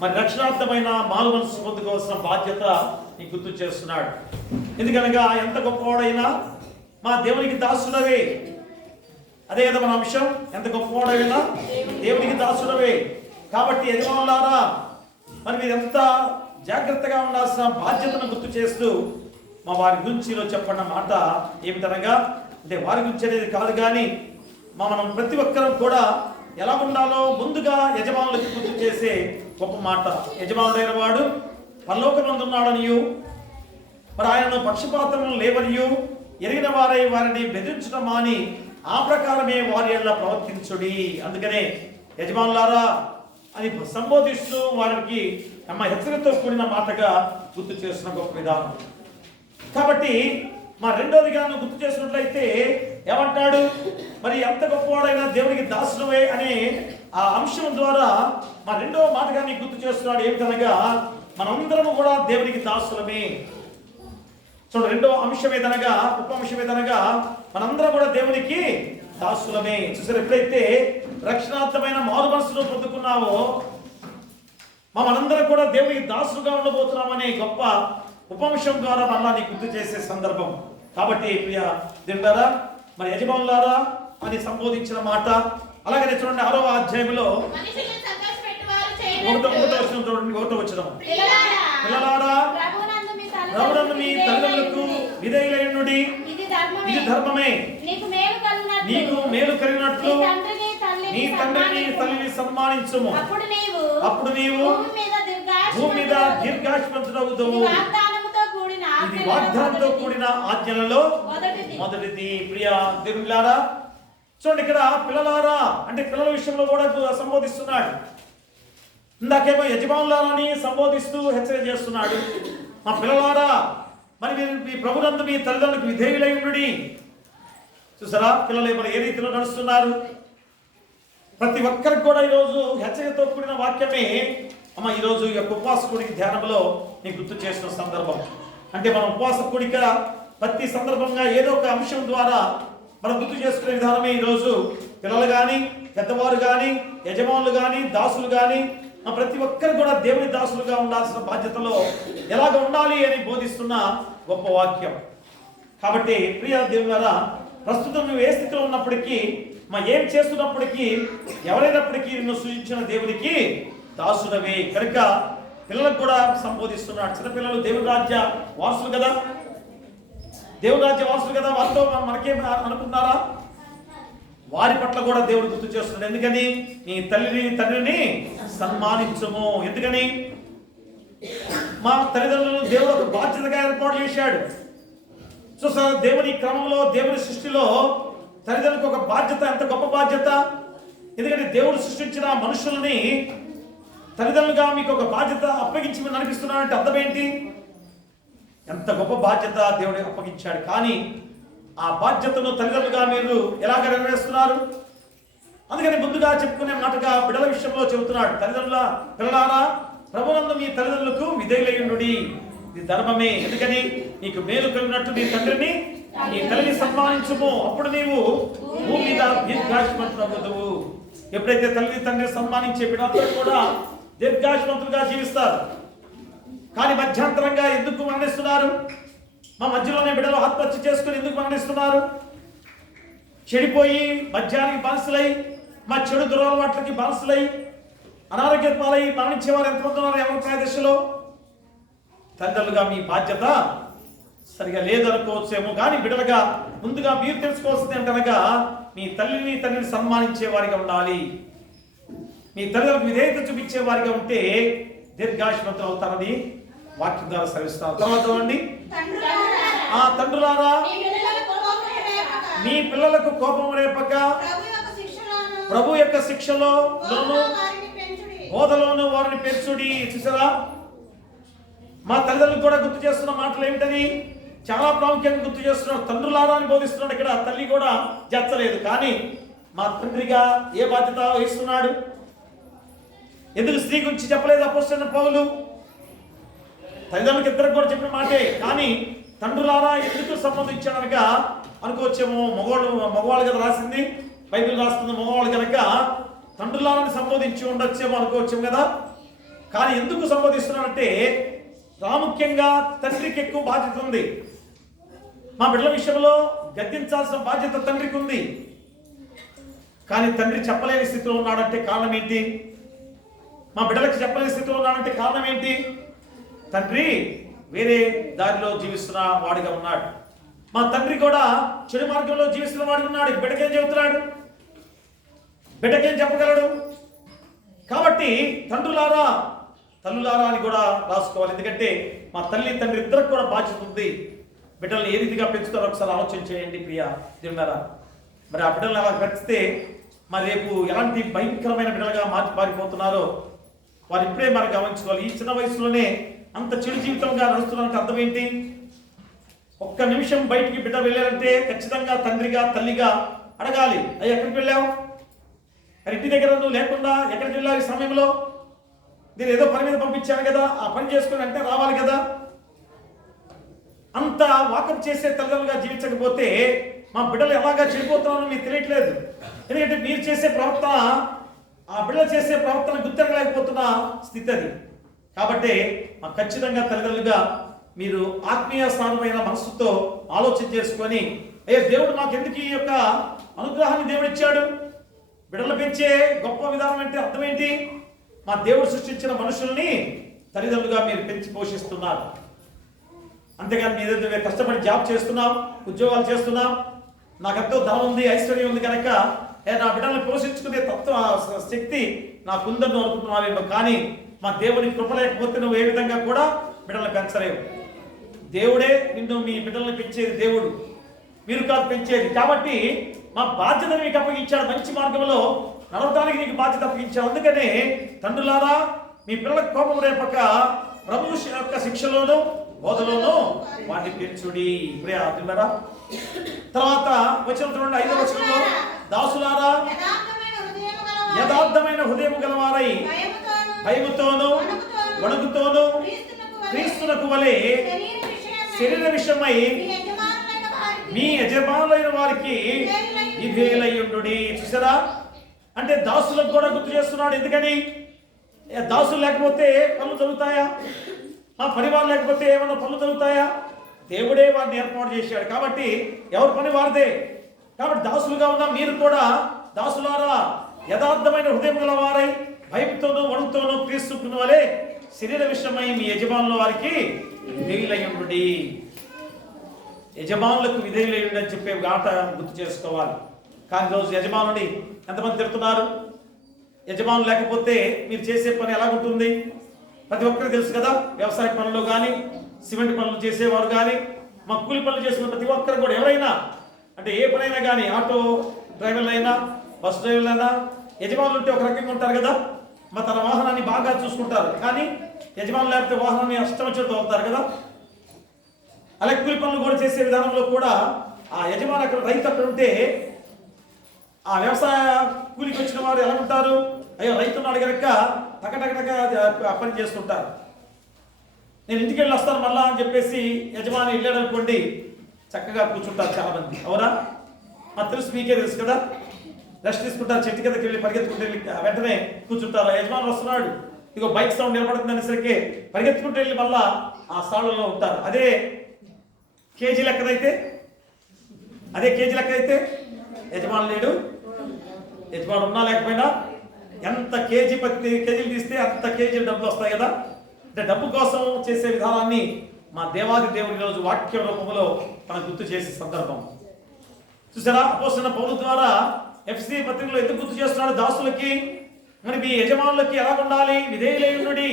మరి రక్షణార్థమైన మారు మనసు పొందుకోవాల్సిన బాధ్యత నీకు గుర్తు చేస్తున్నాడు. ఎందుకనగా ఎంత గొప్పవాడైనా మా దేవునికి దాసుడవే. అదే కదా మన అంశం, ఎంత గొప్పవాడైనా దేవునికి దాసుడవే. కాబట్టి యజమానులారా, మరి మీరు ఎంత జాగ్రత్తగా ఉండాల్సిన బాధ్యతను గుర్తు చేస్తూ మా వారి గురించి చెప్పన్న మాట ఏమిటనగా, అంటే వారి గురించి అనేది కాదు కానీ మనం ప్రతి ఒక్కరం కూడా ఎలా ఉండాలో ముందుగా యజమానులకు గుర్తు చేసే గొప్ప మాట. యజమానుడైన వాడు పరలోకమందు ఉన్నాడనియు మరి ఆయనను పక్షపాతం లేవనియు ఎరిగిన వారై వారిని బెదిరించడం మాని ఆ ప్రకారమే వారి ఎడల ప్రవర్తించుడి. అందుకనే యజమానులారా అని సంబోధిస్తూ వారికి తమ హెచ్చరికతో కూడిన మాటగా గుర్తు చేస్తున్న గొప్ప విధానం. కాబట్టి మా రెండోదిగా నువ్వు గుర్తు చేసినట్లయితే ఏమంటాడు, మరి ఎంత గొప్పవాడైనా దేవునికి దాసులవే అనే ఆ అంశం ద్వారా మా రెండవ మాటగా నీకు గుర్తు చేస్తున్నాడు. ఏమిటనగా మనందరము కూడా దేవునికి దాసులమే. చూడండి, రెండో అంశం ఏదనగా, ఉప అంశం ఏదనగా మనందరం కూడా దేవునికి దాసులమే. చూసారు, ఎప్పుడైతే రక్షణార్థమైన మారు మనసును పొందుకున్నావో మనందరం కూడా దేవునికి దాసులుగా ఉండబోతున్నామనే గొప్ప ఉపంశం ద్వారా మళ్ళా నీకు గుర్తు చేసే సందర్భం. కాబట్టి ప్రియ దేవులారా, మరి యజమానులారా అని సంబోధించిన మాట. అలాగే చూడండి 6వ అధ్యాయంలో 1వ వచనం, పిల్లలారా ప్రభునందు మీ తల్లిదండ్రులకు విధేయులైయుండుడి, ఇది ధర్మమే. నీకు మేలు కలిగినట్లు నీ తండ్రిని తల్లిని సన్మానించుము, అప్పుడు నీవు భూమి మీద దీర్ఘాయుష్మంతుడవుదువు. ఇది వాగ్దానంతో కూడిన ఆజ్ఞలలో మొదటిది. ప్రియ దేవులారా, చూడండి, ఇక్కడ పిల్లలారా అంటే పిల్లల విషయంలో కూడా సంబోధిస్తున్నాడు. ఇందాకేమో యజమానులారని సంబోధిస్తూ హెచ్చరిక చేస్తున్నాడు. మా పిల్లలారా, మరి మీరు మీ ప్రభునందు మీ తల్లిదండ్రులకు విధేయులై ఉండుడి. చూసారా పిల్లలు మరి ఏ రీతిలో నడుస్తున్నారు? ప్రతి ఒక్కరికి కూడా ఈరోజు హెచ్చరికతో కూడిన వాక్యమే అమ్మ ఈరోజు ఈ యొక్క ఉపవాస కూడిక ధ్యానంలో నీకు గుర్తు చేసిన సందర్భం. అంటే మనం ఉపవాస కూడిక ప్రతి సందర్భంగా ఏదో ఒక అంశం ద్వారా మనం గుర్తు చేసుకునే విధానమే ఈరోజు పిల్లలు కానీ, పెద్దవారు కానీ, యజమానులు కానీ, దాసులు కానీ ప్రతి ఒక్కరు కూడా దేవుని దాసులుగా ఉండాల్సిన బాధ్యతలో ఎలాగ ఉండాలి అని బోధిస్తున్న గొప్ప వాక్యం. కాబట్టి ప్రియ దేవులారా, ప్రస్తుతం నువ్వు ఏ స్థితిలో ఉన్నప్పటికీ, ఏం చేస్తున్నప్పటికీ, ఎవరైనప్పటికీ నిన్ను సృజించిన దేవునికి దాసుడవే. కనుక పిల్లలకు కూడా సంబోధిస్తున్నాడు. చిన్నపిల్లలు దేవుని రాజ్య వారసులు కదా, దేవుని రాజ్య వారసులు కదా, వారితో మనకేం అనుకుంటున్నారా? వారి పట్ల కూడా దేవుడు గుర్తు చేస్తున్నాడు. ఎందుకని? నీ తల్లిని తండ్రిని సన్మానించము. ఎందుకని? మా తల్లిదండ్రులను దేవుడు ఒక బాధ్యతగా ఏర్పాటు చేశాడు. చూసారా, దేవుని క్రమంలో, దేవుని సృష్టిలో తల్లిదండ్రులకు ఒక బాధ్యత. ఎంత గొప్ప బాధ్యత! ఎందుకంటే దేవుడు సృష్టించిన మనుషుల్ని తల్లిదండ్రులుగా మీకు ఒక బాధ్యత అప్పగించి మీరు నడిపిస్తున్నాడంటే అర్థం ఏంటి? ఎంత గొప్ప బాధ్యత దేవుడు అప్పగించాడు. కానీ ఆ బాధ్యతను తల్లిదండ్రులుగా మీరు ఎలాగ నెరవేరుస్తున్నారు? అందుకని ముందుగా చెప్పుకునే మాటగా బిడ్డల విషయంలో చెబుతున్నాడు. పిల్లలారా ప్రభునందు మీ తల్లిదండ్రులకు విధేయులైయుండుడి, ఇది ధర్మమే. ఎందుకని? నీకు మేలు కలిగినట్టు నీ తండ్రిని నీ తల్లిని సన్మానించుము, అప్పుడు నీవు భూమి మీద దీర్ఘాయుష్మంతుడవుదువు. ఎప్పుడైతే తల్లిని తండ్రిని సన్మానించే బిడ్డలందరూ కూడా దీర్ఘాయుష్మంతులుగా జీవిస్తారు. కానీ మధ్యాంతరంగా ఎందుకు మరణిస్తున్నారు? మా మధ్యలోనే బిడ్డలు ఆత్మహత్య చేసుకుని ఎందుకు మరణిస్తున్నారు? చెడిపోయి మద్యానికి బానిసలై, మా చెడు దురలవాట్లకి బానిసలై, అనారోగ్య పాలై మరణించే వారు ఎంతమంది ఉన్నారు ఎవరి దశలో? తల్లిదండ్రులుగా మీ బాధ్యత సరిగా లేదనుకోవచ్చేమో, కానీ బిడ్డలుగా ముందుగా మీరు తెలుసుకోవాల్సింది ఏంటనగా మీ తల్లిని తండ్రిని సన్మానించే వారిగా ఉండాలి. మీ తల్లిదండ్రులకు విధేయత చూపించే వారిగా ఉంటే దీర్ఘాయుష్మంతులు అవుతారని వాక్యం ద్వారా సవిస్తారు. తర్వాత చూడండి, తండ్రులారా మీ పిల్లలకు కోపం రేపక ప్రభు యొక్క శిక్షలో బోధలోను వారిని పెంచుడి. చూసారా, మా తల్లిదండ్రులకు కూడా గుర్తు చేస్తున్న మాటలు ఏమిటని చాలా ప్రాముఖ్యంగా గుర్తు చేస్తున్నాడు. తండ్రులారా అని బోధిస్తున్నాడు. ఇక్కడ తల్లి కూడా చేర్చలేదు, కానీ మా తండ్రిగా ఏ బాధ్యత వహిస్తున్నాడు? ఎందుకు స్త్రీ గురించి చెప్పలేదు అపోస్తలుడైన పౌలు? తల్లిదండ్రులకు ఇద్దరికి కూడా చెప్పిన మాటే, కానీ తండ్రులారా ఎందుకు సంబంధించాడనగా అనుకోవచ్చేమో. మగవాళ్ళు కదా రాసింది, బైబిల్ రాస్తుంది మగవాళ్ళు కనుక తండ్రులారని సంబోధించి ఉండొచ్చేమో అనుకోవచ్చేమో కదా. కానీ ఎందుకు సంబోధిస్తున్నాడంటే ప్రాముఖ్యంగా తండ్రికి ఎక్కువ బాధ్యత ఉంది. మా బిడ్డల విషయంలో గద్దించాల్సిన బాధ్యత తండ్రికి ఉంది. కానీ తండ్రి చెప్పలేని స్థితిలో ఉన్నాడంటే కారణం ఏంటి? మా బిడ్డలకు చెప్పలేని స్థితిలో ఉన్నాడంటే కారణం ఏంటి? తండ్రి వేరే దారిలో జీవిస్తున్న వాడిగా ఉన్నాడు. మా తండ్రి కూడా చెడు మార్గంలో జీవిస్తున్న వాడిగా ఉన్నాడు. బిడ్డకేం చెబుతున్నాడు? బిడ్డకేం చెప్పగలడు? కాబట్టి తండ్రులారా తల్లులారా అని కూడా రాసుకోవాలి. ఎందుకంటే మా తల్లి తండ్రి ఇద్దరికి కూడా బాధ్యత ఉంది. బిడ్డల్ని ఏ రీతిగా పెంచుతారో ఒకసారి ఆలోచన చేయండి ప్రియా దేవులారా. మరి ఆ బిడ్డలను అలా పెంచితే మరి రేపు ఎలాంటి భయంకరమైన బిడ్డలుగా మారిపోతున్నారో వారు ఇప్పుడే మనం గమనించుకోవాలి. ఈ చిన్న వయసులోనే అంత చెడు జీవితంగా నడుస్తున్నారంటే అర్థం ఏంటి? ఒక్క నిమిషం బయటికి బిడ్డ వెళ్ళారంటే ఖచ్చితంగా తండ్రిగా తల్లిగా అడగాలి, అయ్యి ఎక్కడికి వెళ్ళావు, ఇంటి దగ్గర నువ్వు లేకుండా ఎక్కడికి వెళ్ళావు ఈ సమయంలో? నేను ఏదో పని మీద పంపించాను కదా, ఆ పని చేసుకుని అంటే రావాలి కదా. అంత వాకప్ చేసే తల్లిదండ్రులుగా జీవించకపోతే మా బిడ్డలు ఎలాగా చెడిపోతున్నారో మీకు తెలియట్లేదు. ఎందుకంటే మీరు చేసే ప్రవర్తన ఆ బిడ్డలు చేసే ప్రవర్తన గుర్తిరగలేకపోతున్న స్థితి అది. కాబట్టి మా ఖచ్చితంగా తల్లిదండ్రులుగా మీరు ఆత్మీయ స్థానమైన మనస్సుతో ఆలోచన చేసుకొని, అయ్యే దేవుడు మాకు ఎందుకు ఈ యొక్క అనుగ్రహాన్ని దేవుడు ఇచ్చాడు? బిడ్డలు పెంచే గొప్ప విధానం అంటే అర్థం ఏంటి? మా దేవుడు సృష్టించిన మనుషుల్ని తల్లిదండ్రులుగా మీరు పెంచి పోషిస్తున్నారు. అంతేగాని మీ ఏదైతే కష్టపడి జాబ్ చేస్తున్నాం, ఉద్యోగాలు చేస్తున్నాం, నాకెంతో ధనం ఉంది, ఐశ్వర్యం ఉంది కనుక నా బిడ్డల్ని పోషించుకునే శక్తి నాకుందని అనుకుంటున్నావేమో. కానీ మా దేవుని కృప లేకపోతే నువ్వు ఏ విధంగా కూడా బిడ్డల్ని పెంచలేవు. దేవుడే నిన్ను మీ బిడ్డల్ని పెంచేది, దేవుడు మీరు కాదు పెంచేది. కాబట్టి మా బాధ్యతను మీకు అప్పగించాడు, మంచి మార్గంలో నడవడానికి నీకు బాధ్యత అప్పగించాడు. అందుకనే తండ్రులారా మీ పిల్లలకు కోపం రేపక ప్రభు యొక్క శిక్షలోను బోధలోను వాటిని పెంచుడి. తర్వాత వచ్చిన 5వ వచనంలో దాసులారా యథార్థమైన హృదయం గలవారై భయముతోను వణుకుతోను క్రీస్తునకు వలె శరీర విషయమై మీ యజమానులైన వారికి విధేయులయ్యుండుడి. చూసారా? అంటే దాసులకు కూడా గుర్తు చేస్తున్నాడు. ఎందుకని? దాసులు లేకపోతే పనులు జరుగుతాయా? మా పరివారం లేకపోతే ఏమన్నా పనులు జరుగుతాయా? దేవుడే వారిని ఏర్పాటు చేశాడు. కాబట్టి ఎవరి పని వారిదే. కాబట్టి దాసులుగా ఉన్న మీరు కూడా దాసులారా యథార్థమైన హృదయం గల వారై భయంతోనూ వణుకుతోనూ క్రీస్తుకున్న వలె శరీర విషయమై మీ యజమానుల వారికి విధేయులయ్యుండుడి. యజమానులకు విధేయులయ్యుండి అని చెప్పే మాట గుర్తు చేసుకోవాలి. కానీ రోజు యజమానుని ఎంతమంది తిడుతున్నారు? యజమానులు లేకపోతే మీరు చేసే పని ఎలా ఉంటుంది? ప్రతి ఒక్కరికి తెలుసు కదా. వ్యవసాయ పనులు కానీ, సిమెంట్ పనులు చేసేవారు కానీ, మా కూలి పనులు చేసుకున్న ప్రతి ఒక్కరు కూడా ఎవరైనా అంటే ఏ పనైనా కానీ, ఆటో డ్రైవర్లు అయినా, బస్ డ్రైవర్లు అయినా, యజమానులు ఉంటే ఒక రకంగా ఉంటారు కదా. మా తన వాహనాన్ని బాగా చూసుకుంటారు. కానీ యజమానులు లేకపోతే వాహనాన్ని అష్టమచ్చినట్టు అవుతారు కదా. అలాగే కూలి పనులు కూడా చేసే విధానంలో కూడా ఆ యజమాని అక్కడ, రైతు అక్కడ ఉంటే ఆ వ్యవసాయ కూలికి వచ్చిన వారు ఎలా ఉంటారు? అయ్యో రైతున్నాడు కనుక టకటక పని చేస్తుంటారు. నేను ఇంటికి వెళ్ళి వస్తాను మళ్ళా అని చెప్పేసి యజమాని వెళ్ళాడు అనుకోండి, చక్కగా కూర్చుంటారు చాలా మంది. అవునా? మాకు తెలుసు, మీకే తెలుసు కదా. రెస్ట్ తీసుకుంటారు, చెట్టు కిందకి వెళ్ళి పరిగెత్తుకుంటూ వెళ్ళి వెంటనే కూర్చుంటారు. యజమాని వస్తున్నాడు, ఇగో బైక్ సౌండ్ నిలబడుతుంది అనేసరికి పరిగెత్తుకుంటూ వెళ్ళి మళ్ళా ఆ స్థానంలో ఉంటారు. అదే కేజీ లెక్కనైతే యజమాని లేడు. యజమాని ఉన్నా లేకపోయినా ఎంత కేజీ కేజీలు తీస్తే అంత కేజీలు డబ్బులు వస్తాయి కదా. అంటే డబ్బు కోసం చేసే విధానాన్ని మా దేవాది దేవుడి రోజు వాక్య రూపంలో మనకు గుర్తు చేసే సందర్భం చూసారా? అపోస్తలుడైన పౌలు ద్వారా ఎఫెసీ పత్రికలో ఎందుకు గుర్తు చేస్తున్నాడు? దాసులకి మరి మీ యజమానులకి ఎలా ఉండాలి? విధేయులైయుండుడి.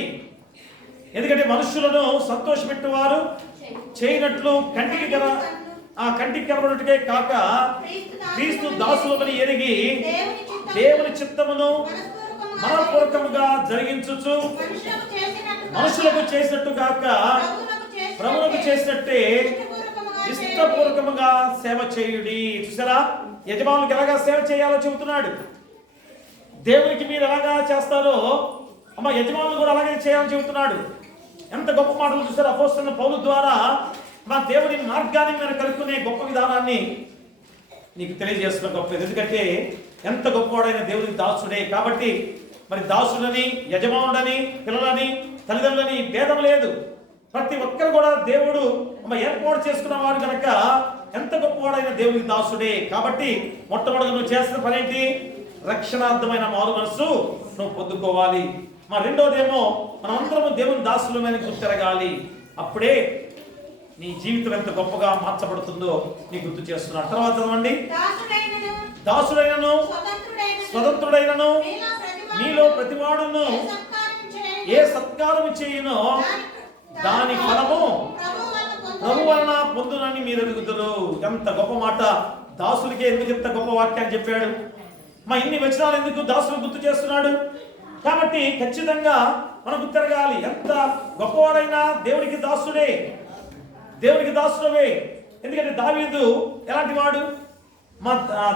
ఎందుకంటే మనుషులను సంతోషపెట్టువారు చేయనట్లు కంటికి కనబడుటకే కాక క్రీస్తు దాసులని ఎరిగి దేవుని చిత్తమును మనపూర్వకముగా జరిగించుచు మనుషులకు చేసినట్టు కాక ప్రభువుకు చేసినట్టే ఇష్టపూర్వకముగా సేవ చేయుడి. చూసారా? యజమానులకు ఎలాగా సేవ చేయాలో చెబుతున్నాడు. దేవునికి మీరు ఎలాగా చేస్తారో అమ్మ యజమానులు కూడా అలాగే చేయాలని చెబుతున్నాడు. ఎంత గొప్ప మాటలు చూసారు అపోస్తలుడైన పౌలు ద్వారా. మా దేవుని మార్గాన్ని మీరు కలుపుకునే గొప్ప విధానాన్ని నీకు తెలియజేస్తున్న గొప్ప. ఎందుకంటే ఎంత గొప్పవాడైన దేవునికి దాసుడే. కాబట్టి మరి దాసులని, యజమానుడని, పిల్లలని, తల్లిదండ్రులని భేదం లేదు. ప్రతి ఒక్కరు కూడా దేవుడు ఏర్పాటు చేసుకున్న వారు కనుక ఎంత గొప్పవాడైన దేవునికి దాసుడే. కాబట్టి మొట్టమొదటి నువ్వు చేస్తున్న పని ఏంటి? రక్షణార్థమైన మారు మనసు నువ్వు పొందుకోవాలి. మా రెండోదేమో మనమందరము దేవుని దాసులమని గుర్తిరగాలి. అప్పుడే నీ జీవితం ఎంత గొప్పగా మార్చబడుతుందో నీ గుర్తు చేస్తున్నాడు. తర్వాత చదవండి. దాసుడైనను స్వతంత్రుడైనను మీలో ప్రతివాడును ఏ సత్కారం చేయనో దాని ఫలము ప్రభు వలన పొందునని మీరు అడుగుతారు. ఎంత గొప్ప మాట! దాసుడికి ఎందుకు ఇంత గొప్ప వాక్యాన్ని చెప్పాడు? మా ఇన్ని వచనాలు ఎందుకు దాసుడు గుర్తు చేస్తున్నాడు? కాబట్టి ఖచ్చితంగా మనం గుర్తిరగాలి. ఎంత గొప్పవాడైనా దేవునికి దాసుడే, దేవునికి దాసుడవే. ఎందుకంటే దావీదు ఎలాంటి వాడు? మా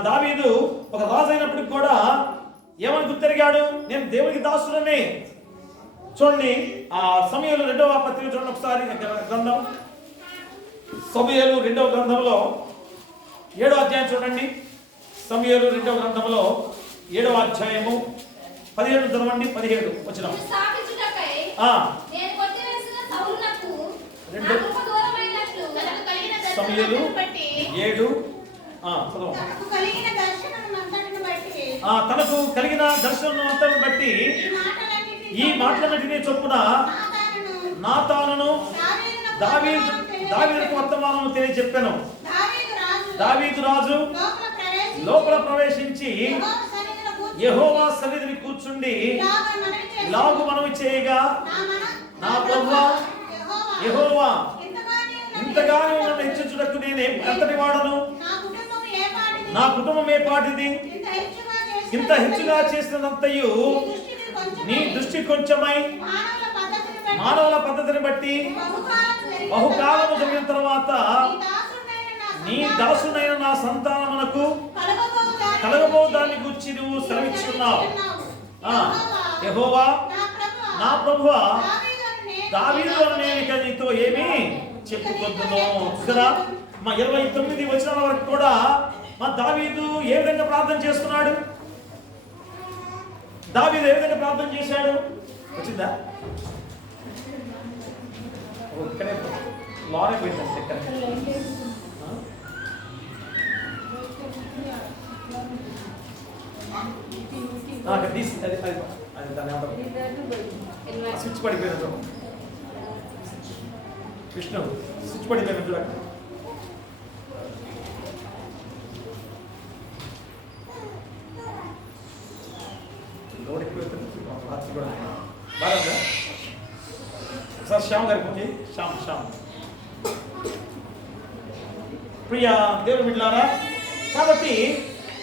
దావీదు ఒక రాజు అయినప్పటికి కూడా ఏమని గుర్తిరిగాడు? నేను దేవునికి దాసుడనే. చూడండి, ఆ సమూయేలు 2వ పత్రిక చూడండి ఒకసారి, గ్రంథం సమూయేలు 2వ గ్రంథంలో 7వ అధ్యాయం చూడండి. సమూయేలు 2వ గ్రంథంలో 7వ అధ్యాయము 17 చదవండి. 17 వచనం. సమూయేలు 7 తనకు కలిగిన దర్శనం అంతటిని బట్టి ఈ మాటలన్నిటినీ చొప్పున నాతానును దావీదుకు వర్తమానము తెలియజెప్పాను. దావీదు రాజు లోపల ప్రవేశించి యెహోవా సన్నిధిని కూర్చుండి ఇలాగు మనవి చేయగా, నా ప్రభువా యెహోవా, ఇంతగానో నన్ను హెచ్చించుటకు నేను ఎంతటి వాడను? నా కుటుంబం ఏ పాటిది? ఇంత హెచ్చుగా చేసినంతయు నీ దృష్టి కొంచెమై మానవుల పద్ధతిని బట్టి బహుకాలము జరిగిన తర్వాత నీ దాసునైన నా సంతానమునకు కలగబో దాన్ని గురించి నువ్వు సెలవిచ్చున్నావు. యెహోవా, నా ప్రభువా, దావీదు నేను ఇక నీతో ఏమి చెప్పుకొద్దును. కదా మా 29 వచనాల వరకు కూడా మా దావీదు ఏ విధంగా ప్రార్థన చేస్తున్నాడు? దావీదు ఏ విధంగా ప్రార్థన చేశాడు? వచ్చిందా? ఇక్కడే లోనే పోయిందంటే ఇక్కడ స్విచ్ పడిపోయినట్టు విష్ణు స్విచ్ పడిపోయినట్టు లోడ్ ఎక్కువ బాగా సార్ శ్యామ్ గారికి శ్యామ్ ప్రియ దేవుని బిడ్డలారా, కాబట్టి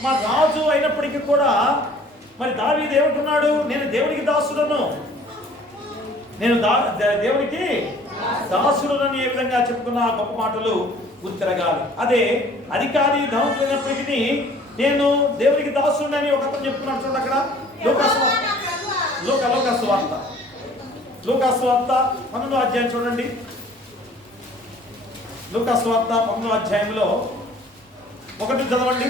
మా రాజు అయినప్పటికీ కూడా మరి దావీదు ఏమంటున్నాడు? నేను దేవునికి దాసుడను, నేను దేవునికి దాసుడని ఏ విధంగా చెప్పుకున్న గొప్ప మాటలు గుర్తిరగాలి. అదే అధికారి ధనవంతులైనప్పటికీ నేను దేవునికి దాసుడని ఒక అతను చెప్తున్నాడు. చూడండి అక్కడ లూకాసువార్త 12వ అధ్యాయం చూడండి. లూకాసువార్త 12వ అధ్యాయంలో 1 చదవండి.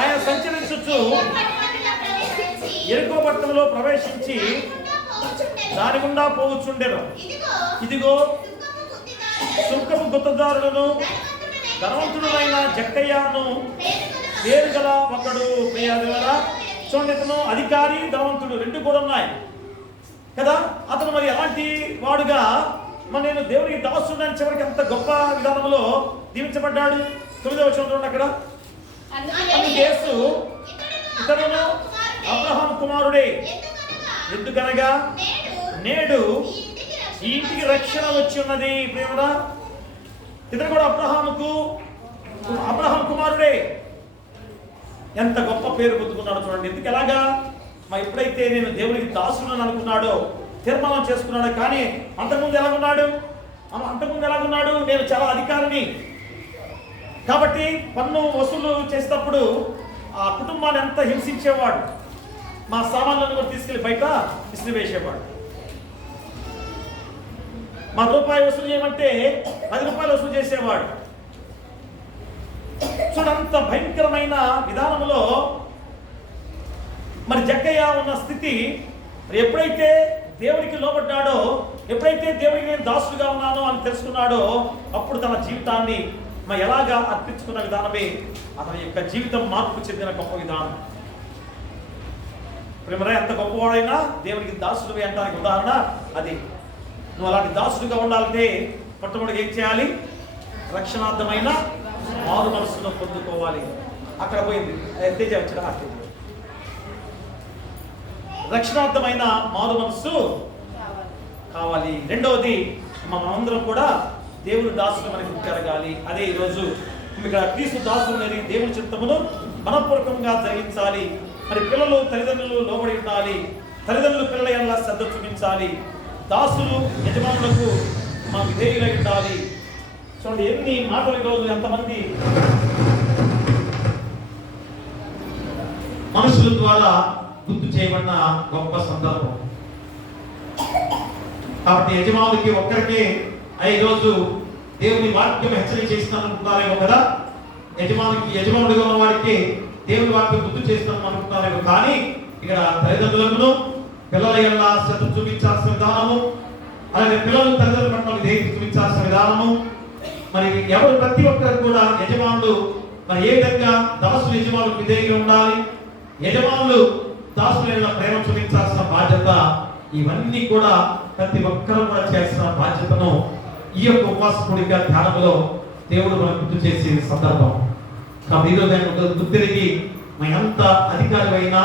ఆయన సంచరించుచు యెరికో పట్టణంలో ప్రవేశించి దాని గుండా పోవచ్చుండెను. ఇదిగో సుంకపు గుత్తదారులను ధనవంతుడైన జక్కయ్యను పేరు గల ఒకడు. ప్రియాదేవరా, చూడండి, ఇతను అధికారి ధనవంతుడు 2 కూడా ఉన్నాయి కదా. అతను మరి ఎలాంటి వాడుగా మరి నేను దేవునికి దాసుడని చివరికి ఎంత గొప్ప విధానంలో దీవించబడ్డాడు. 9వ వచనం చూడండి అక్కడ. యేసు ఇతరును అబ్రహాము కుమారుడే, ఎందుకనగా నేడు ఈ ఇంటికి రక్షణ వచ్చి ఉన్నది. ప్రేమరా, ఇతను కూడా అబ్రహాము కుమారుడే. ఎంత గొప్ప పేరు పొందుకున్నాడో చూడండి. ఎందుకు ఎలాగా? మరి ఎప్పుడైతే నేను దేవునికి దాసుడని అనుకున్నాడో, తీర్మానం చేసుకున్నాడో, కానీ అంతకుముందు ఎలాగున్నాడు? నేను చాలా అధికారిని కాబట్టి పన్ను వసూలు చేసేటప్పుడు ఆ కుటుంబాన్ని ఎంత హింసించేవాడు. మా సామాన్లను కూడా తీసుకెళ్లి బయట విసిరివేసేవాడు. మా రూపాయి వసూలు చేయమంటే 10 రూపాయలు వసూలు చేసేవాడు. చూడంత భయంకరమైన విధానంలో మరి జక్కయ్య ఉన్న స్థితి. ఎప్పుడైతే దేవుడికి లోబడ్డాడో, ఎప్పుడైతే దేవుడికి నేను దాసుడుగా ఉన్నానో అని తెలుసుకున్నాడో, అప్పుడు తన జీవితాన్ని మరి ఎలాగా అర్పించుకున్న విధానమే అతని యొక్క జీవితం మార్పు చెందిన గొప్ప విధానం. ప్రేమరా, ఎంత గొప్పవాడైనా దేవుడికి దాసుడు అంటానికి ఉదాహరణ అది. నువ్వు అలాంటి దాసుడుగా ఉండాలంటే మొట్టమొదటి ఏం చేయాలి? రక్షణార్థమైన మారు మనసును పొందుకోవాలి. అక్కడ పోయింది తేజ వచ్చిన రక్షణార్థమైన మారు మనస్సు కావాలి. రెండవది మనందరం కూడా దేవుని దాసులు మనకి జరగాలి. అదే ఈరోజు ఇక్కడ క్రీస్తు దాసులు అనేది దేవుని చిత్తమును మనపూర్వకంగా జరిగించాలి. మరి పిల్లలు తల్లిదండ్రులు లోబడి ఉండాలి. తల్లిదండ్రులు పిల్లల ఎలా శ్రద్ధ చూపించాలి. దాసులు యజమానులకు మన విధేయులై ఉండాలి. చూడండి ఎన్ని మాటలు ఈరోజు ఎంతమంది మనుషుల ద్వారా గుర్తు చేయబడిన గొప్ప సందర్భం. కాబట్టి యజమానులకి ఒక్కరికే ఈరోజు దేవుని వాక్యం హెచ్చరిక చేస్తున్నాను అనుకుంటారేమో కదా. యజమానుడిగా ఉన్న వారికి దేవుని వాక్యం గుర్తు చేస్తున్నాం అనుకుంటారేమో. కానీ ఇక్కడ తల్లిదండ్రులను పిల్లల యొక్క శ్రద్ధ చూపించాల్సిన విధానము, అలాగే పిల్లలు తల్లిదండ్రుల పట్ల విధేయత చూపించాల్సిన విధానము, మరి ఎవరు ప్రతి ఒక్కరు కూడా యజమానులు మరి ఏ విధంగా దాసులు యజమానులకు విధేయంగా ఉండాలి, యజమానులు దాసుల ప్రేమ చూపించాల్సిన బాధ్యత, ఇవన్నీ కూడా ప్రతి ఒక్కరూ కూడా చేయాల్సిన బాధ్యతను ఈ యొక్క ఉపవాస కూడిక ధ్యానంలో దేవుడు మనకు గుర్తు చేసే సందర్భం. కాబట్టి ఈరోజు ఆయన గుర్తిరిగి ఎంత అధికారివైనా,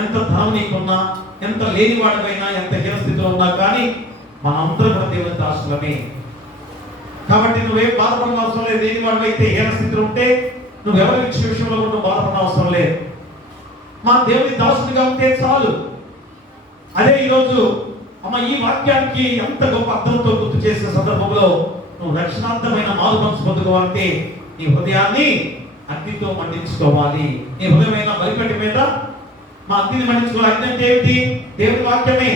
ఎంత ధనం నీకున్నా, ఎంత లేనివాడివైనా, ఎంత హీనస్థితిలో ఉన్నా కానీ మనందరం కూడా దేవుని దాసులమే. కాబట్టి నువ్వేం బాధపడిన అవసరం లేదు. లేనివాడివైతే హీనస్థితిలో ఉంటే నువ్వెవరి విషయంలో కూడా బాధపడిన అవసరం లేదు. మా దేవుని దాసుడిగా ఉంటే చాలు. అదే ఈరోజు ఈ వాక్యానికి ఎంత గొప్ప అర్థంతో గుర్తు చేసిన సందర్భంలో నువ్వు రక్షణార్థమైన మారు మనసు పొందుకోవాలంటే నీ హృదయాన్ని అగ్నితో మండించుకోవాలి. నీ హృదయమైన బలిపెట్టి మీద మా అగ్నిని మండించుకోవాలి. అగ్ని అంటే ఏమిటి? దేవుని వాక్యమే.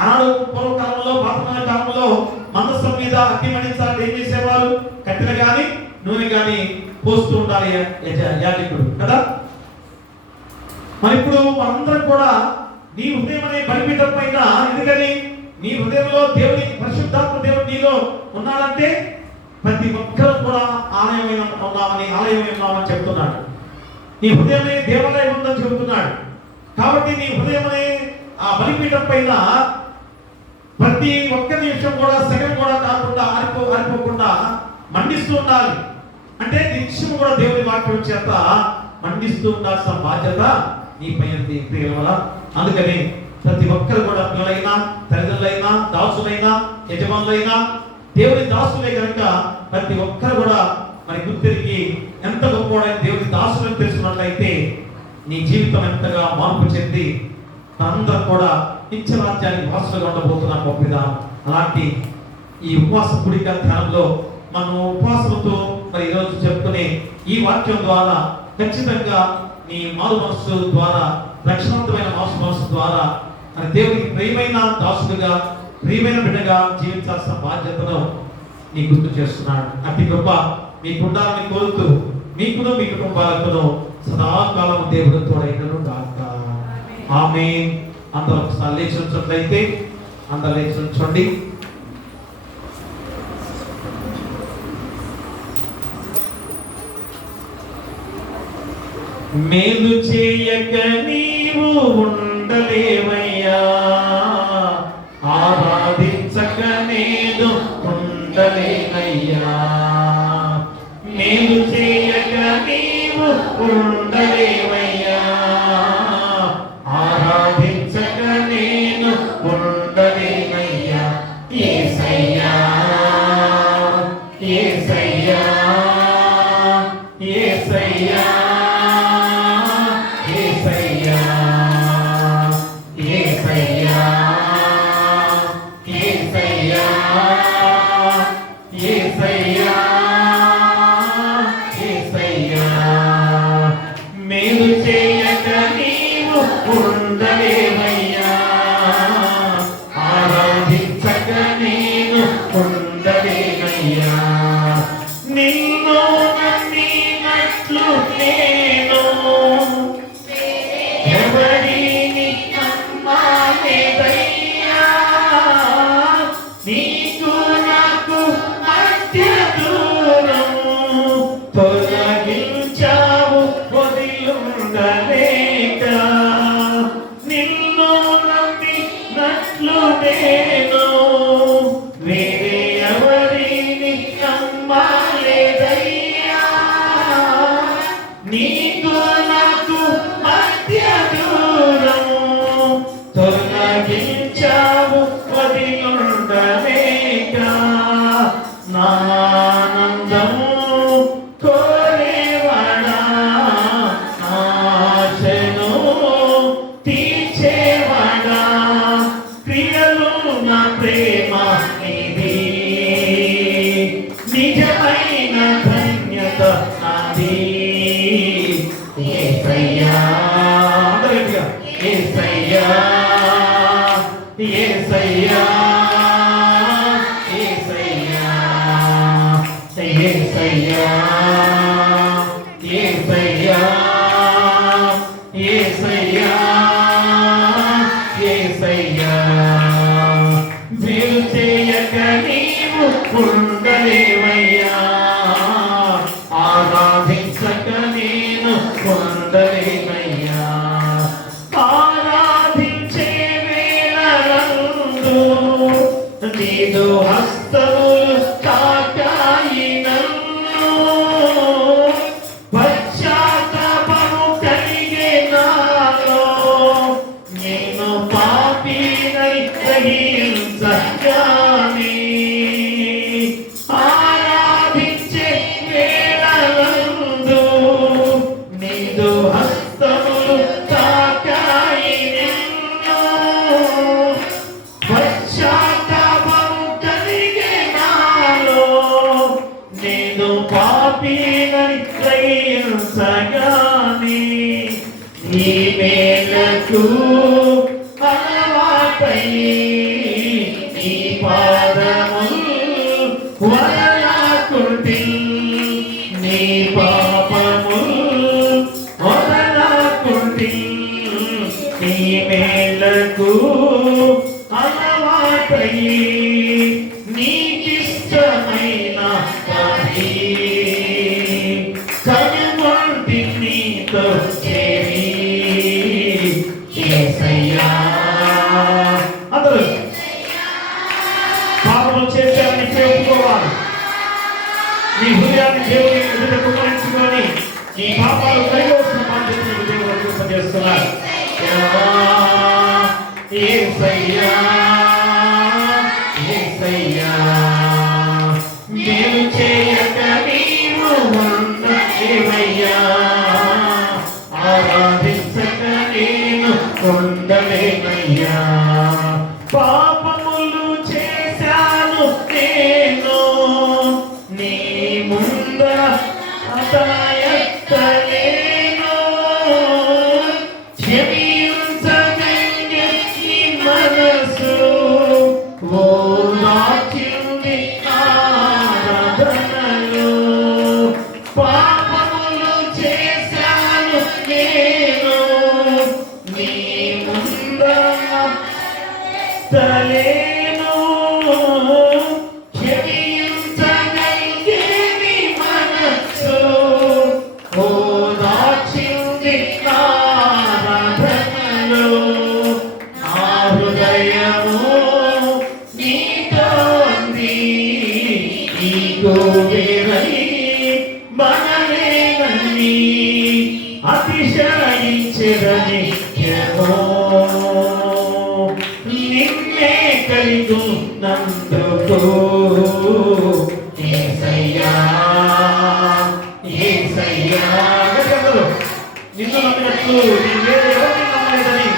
ఆనాడు పూర్వకాలంలో, పాతకాల కాలంలో మందసం మీద అగ్ని మండించాలంటే ఏం చేసేవారు? కట్టెలు కానీ నూనె కానీ పోస్తూ ఉండాలి యాజకుడు కదా. మరి ఇప్పుడు మనందరం కూడా నీ హృదయం అనే బలిపీఠం పైన, ఎందుకని నీ హృదయంలో దేవుని పరిశుద్ధాత్మ దేవుడు నీలో ఉన్నాడంటే ప్రతి ఒక్కరూ కూడా ఆలయమైన ఉన్నామని చెప్తున్నాడు. నీ హృదయమే దేవాలయం ఉందని చెబుతున్నాడు. కాబట్టి నీ హృదయమనే ఆ బలిపీఠం పైన ప్రతి ఒక్క నిమిషం కూడా సెకండ్ కూడా కాకుండా ఆరిపోకుండా మండిస్తూ ఉండాలి. అంటే నిత్యం కూడా దేవుని వాక్యం చేత మండిస్తూ ఉండాల్సిన బాధ్యత నీపై ఉంది ప్రియుల. అందుకని ప్రతి ఒక్కరు కూడా పిల్లలైనా, తల్లిదండ్రులైనా, దాసులైనా, యజమానులైనా దేవుని దాసులే కనుక ప్రతి ఒక్కరు కూడా మరి గుర్తిరిగి ఎంత గొప్పవాడైన దేవుని దాసులను తెలుసుకున్నట్లయితే నీ జీవితం ఎంతగా మార్పు చెంది అందరూ కూడా నిత్యరాజ్యానికి వాసులుగా ఉండబోతున్న గొప్ప విధానం. అలాంటి ఈ ఉపవాస కూడిక ధ్యానంలో మనం ఉపవాసంతో మరి ఈరోజు చెప్పుకునే ఈ వాక్యం ద్వారా ఖచ్చితంగా నీ మారు మనస్సు ద్వారా, రక్షణార్థమైన మారు మనస్సు ద్వారా మరి దేవునికి ప్రియమైన దాసుడుగా, ప్రియమైన బిడ్డగా జీవించాల్సిన బాధ్యతను నీ గుర్తు చేస్తున్నాడు. అతి గొప్ప మీకుండాలని కోరుతూ మీకును మీ కుటుంబాలకును సదాకాలం దేవుడు తోడైనను గాక. ఆమేన్. అందరూ ఒకసారి లేచి ఉంచినట్లయితే అందరూ లేచి ఉంచండి. మేలు చేయక నీవు ఉండలేవయ్యా, ఆరాధించక నేను ఉండలేనయ్యా. మేలు చేయక నీవు ఉండలేవయ్యా, ఆరాధించక నేను ఉండలేనయ్యా. యేసయ్యా, యేసయ్యా, యేసయ్యా, మేలు చేయక నీవు ఉండలేవయ్యా, ఆరాధించక నేను ఉండలేనయ్యా. నిన్ను నమ్మినట్లు నేను ఎవరిని నమ్మలేదయ్యా. నీకు నాకు మధ్య దూరం తొలగించావు వదిలుండలేక. నిన్ను నమ్మినట్లు నేను వేరే ఉండలేవయ్యా, ఆరాధించక నేను ఉండలేవయ్యా. ఆరాధించే వేళలందు నీదు హస్తములు తాకాయి నన్ను, పశ్చాత్తాపము కలిగే నాలో నేను పాపినై గ్రహించగానే. ఆరాధించే వేళలందు నీదు హస్తములు తాకాయి నిన్ను, పశ్చాత్తాపము కలిగే నాలో నేను పాపినై గ్రహించగానే. నీ మేలకు అలవాటై నీ పాదములు వదలకుంటి, నీ పాపములు వదలకుంటి. నీ మేలకు అలవాటై నీకిష్టమైన పని కనుగొంటి నీతో చేరి. యేసయ్యా, అందరూ పాపములు చేశారని ఒప్పుకోవాలి. నీ హృదయాన్ని దేవుని ఎదుట కుమరించుకొని నీ పాపాలు కరిగవలసిన బాధ్యతను దేవుడు చూపజేస్తున్నారు. యేసయ్యా, యేసయ్యా, నేను చేయక నీవు ఉండలేవయ్యా, ఆరాధించక నేను ఉండలేవయ్యా. పాపములు చేశాను నేను నీ ముందర అతయత్తలేను, క్షమించగలిగే నీ మనసు ఓదార్చింది ఆరాధనలో. పాపములు చేశాను నేను నీ ముందర తలేను, క్షమించగలిగే నీ మనసు ఓదార్చింది ఆరాధనలో. నా హృదయము నీతో ఉంది, నీకు వేరై మనలేనని అతిశయించెదని నిన్నే కలిగున్నందుకు. యేసయ్యా, యేసయ్యా, నిన్ను నమ్మినట్లు నీ వేరే ఎవరిని నమ్మలేదని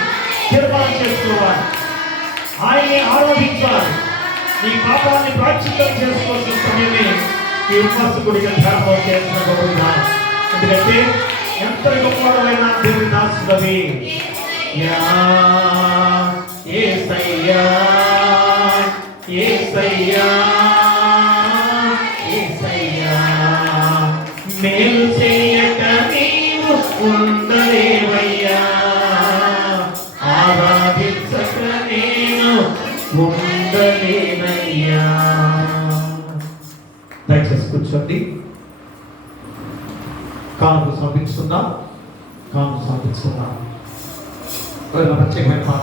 తీర్మానం చేసుకోవాలి. ఆయన్ని ఆరాధించాలి. నీ పాపాన్ని ప్రాయశ్చిత్తం చేసుకోవాల్సిన సమయమే ఈ ఉపవాసకుడిగా ధ్యానం చేసిన గొప్పగా. ఎందుకంటే ఎంత గొప్పవాడైనా దేవుని దాసుడవి. యేసయ్యా, యేసయ్యా, యేసయ్యా, మేలు చేయక నీవు ఉండలేవయ్యా, ఆరాధించక నేను ఉండలేనయ్యా. దయచేసి కూర్చోండి. కానుక సమర్పిస్తున్నాం. ప్రత్యేకమైన పాట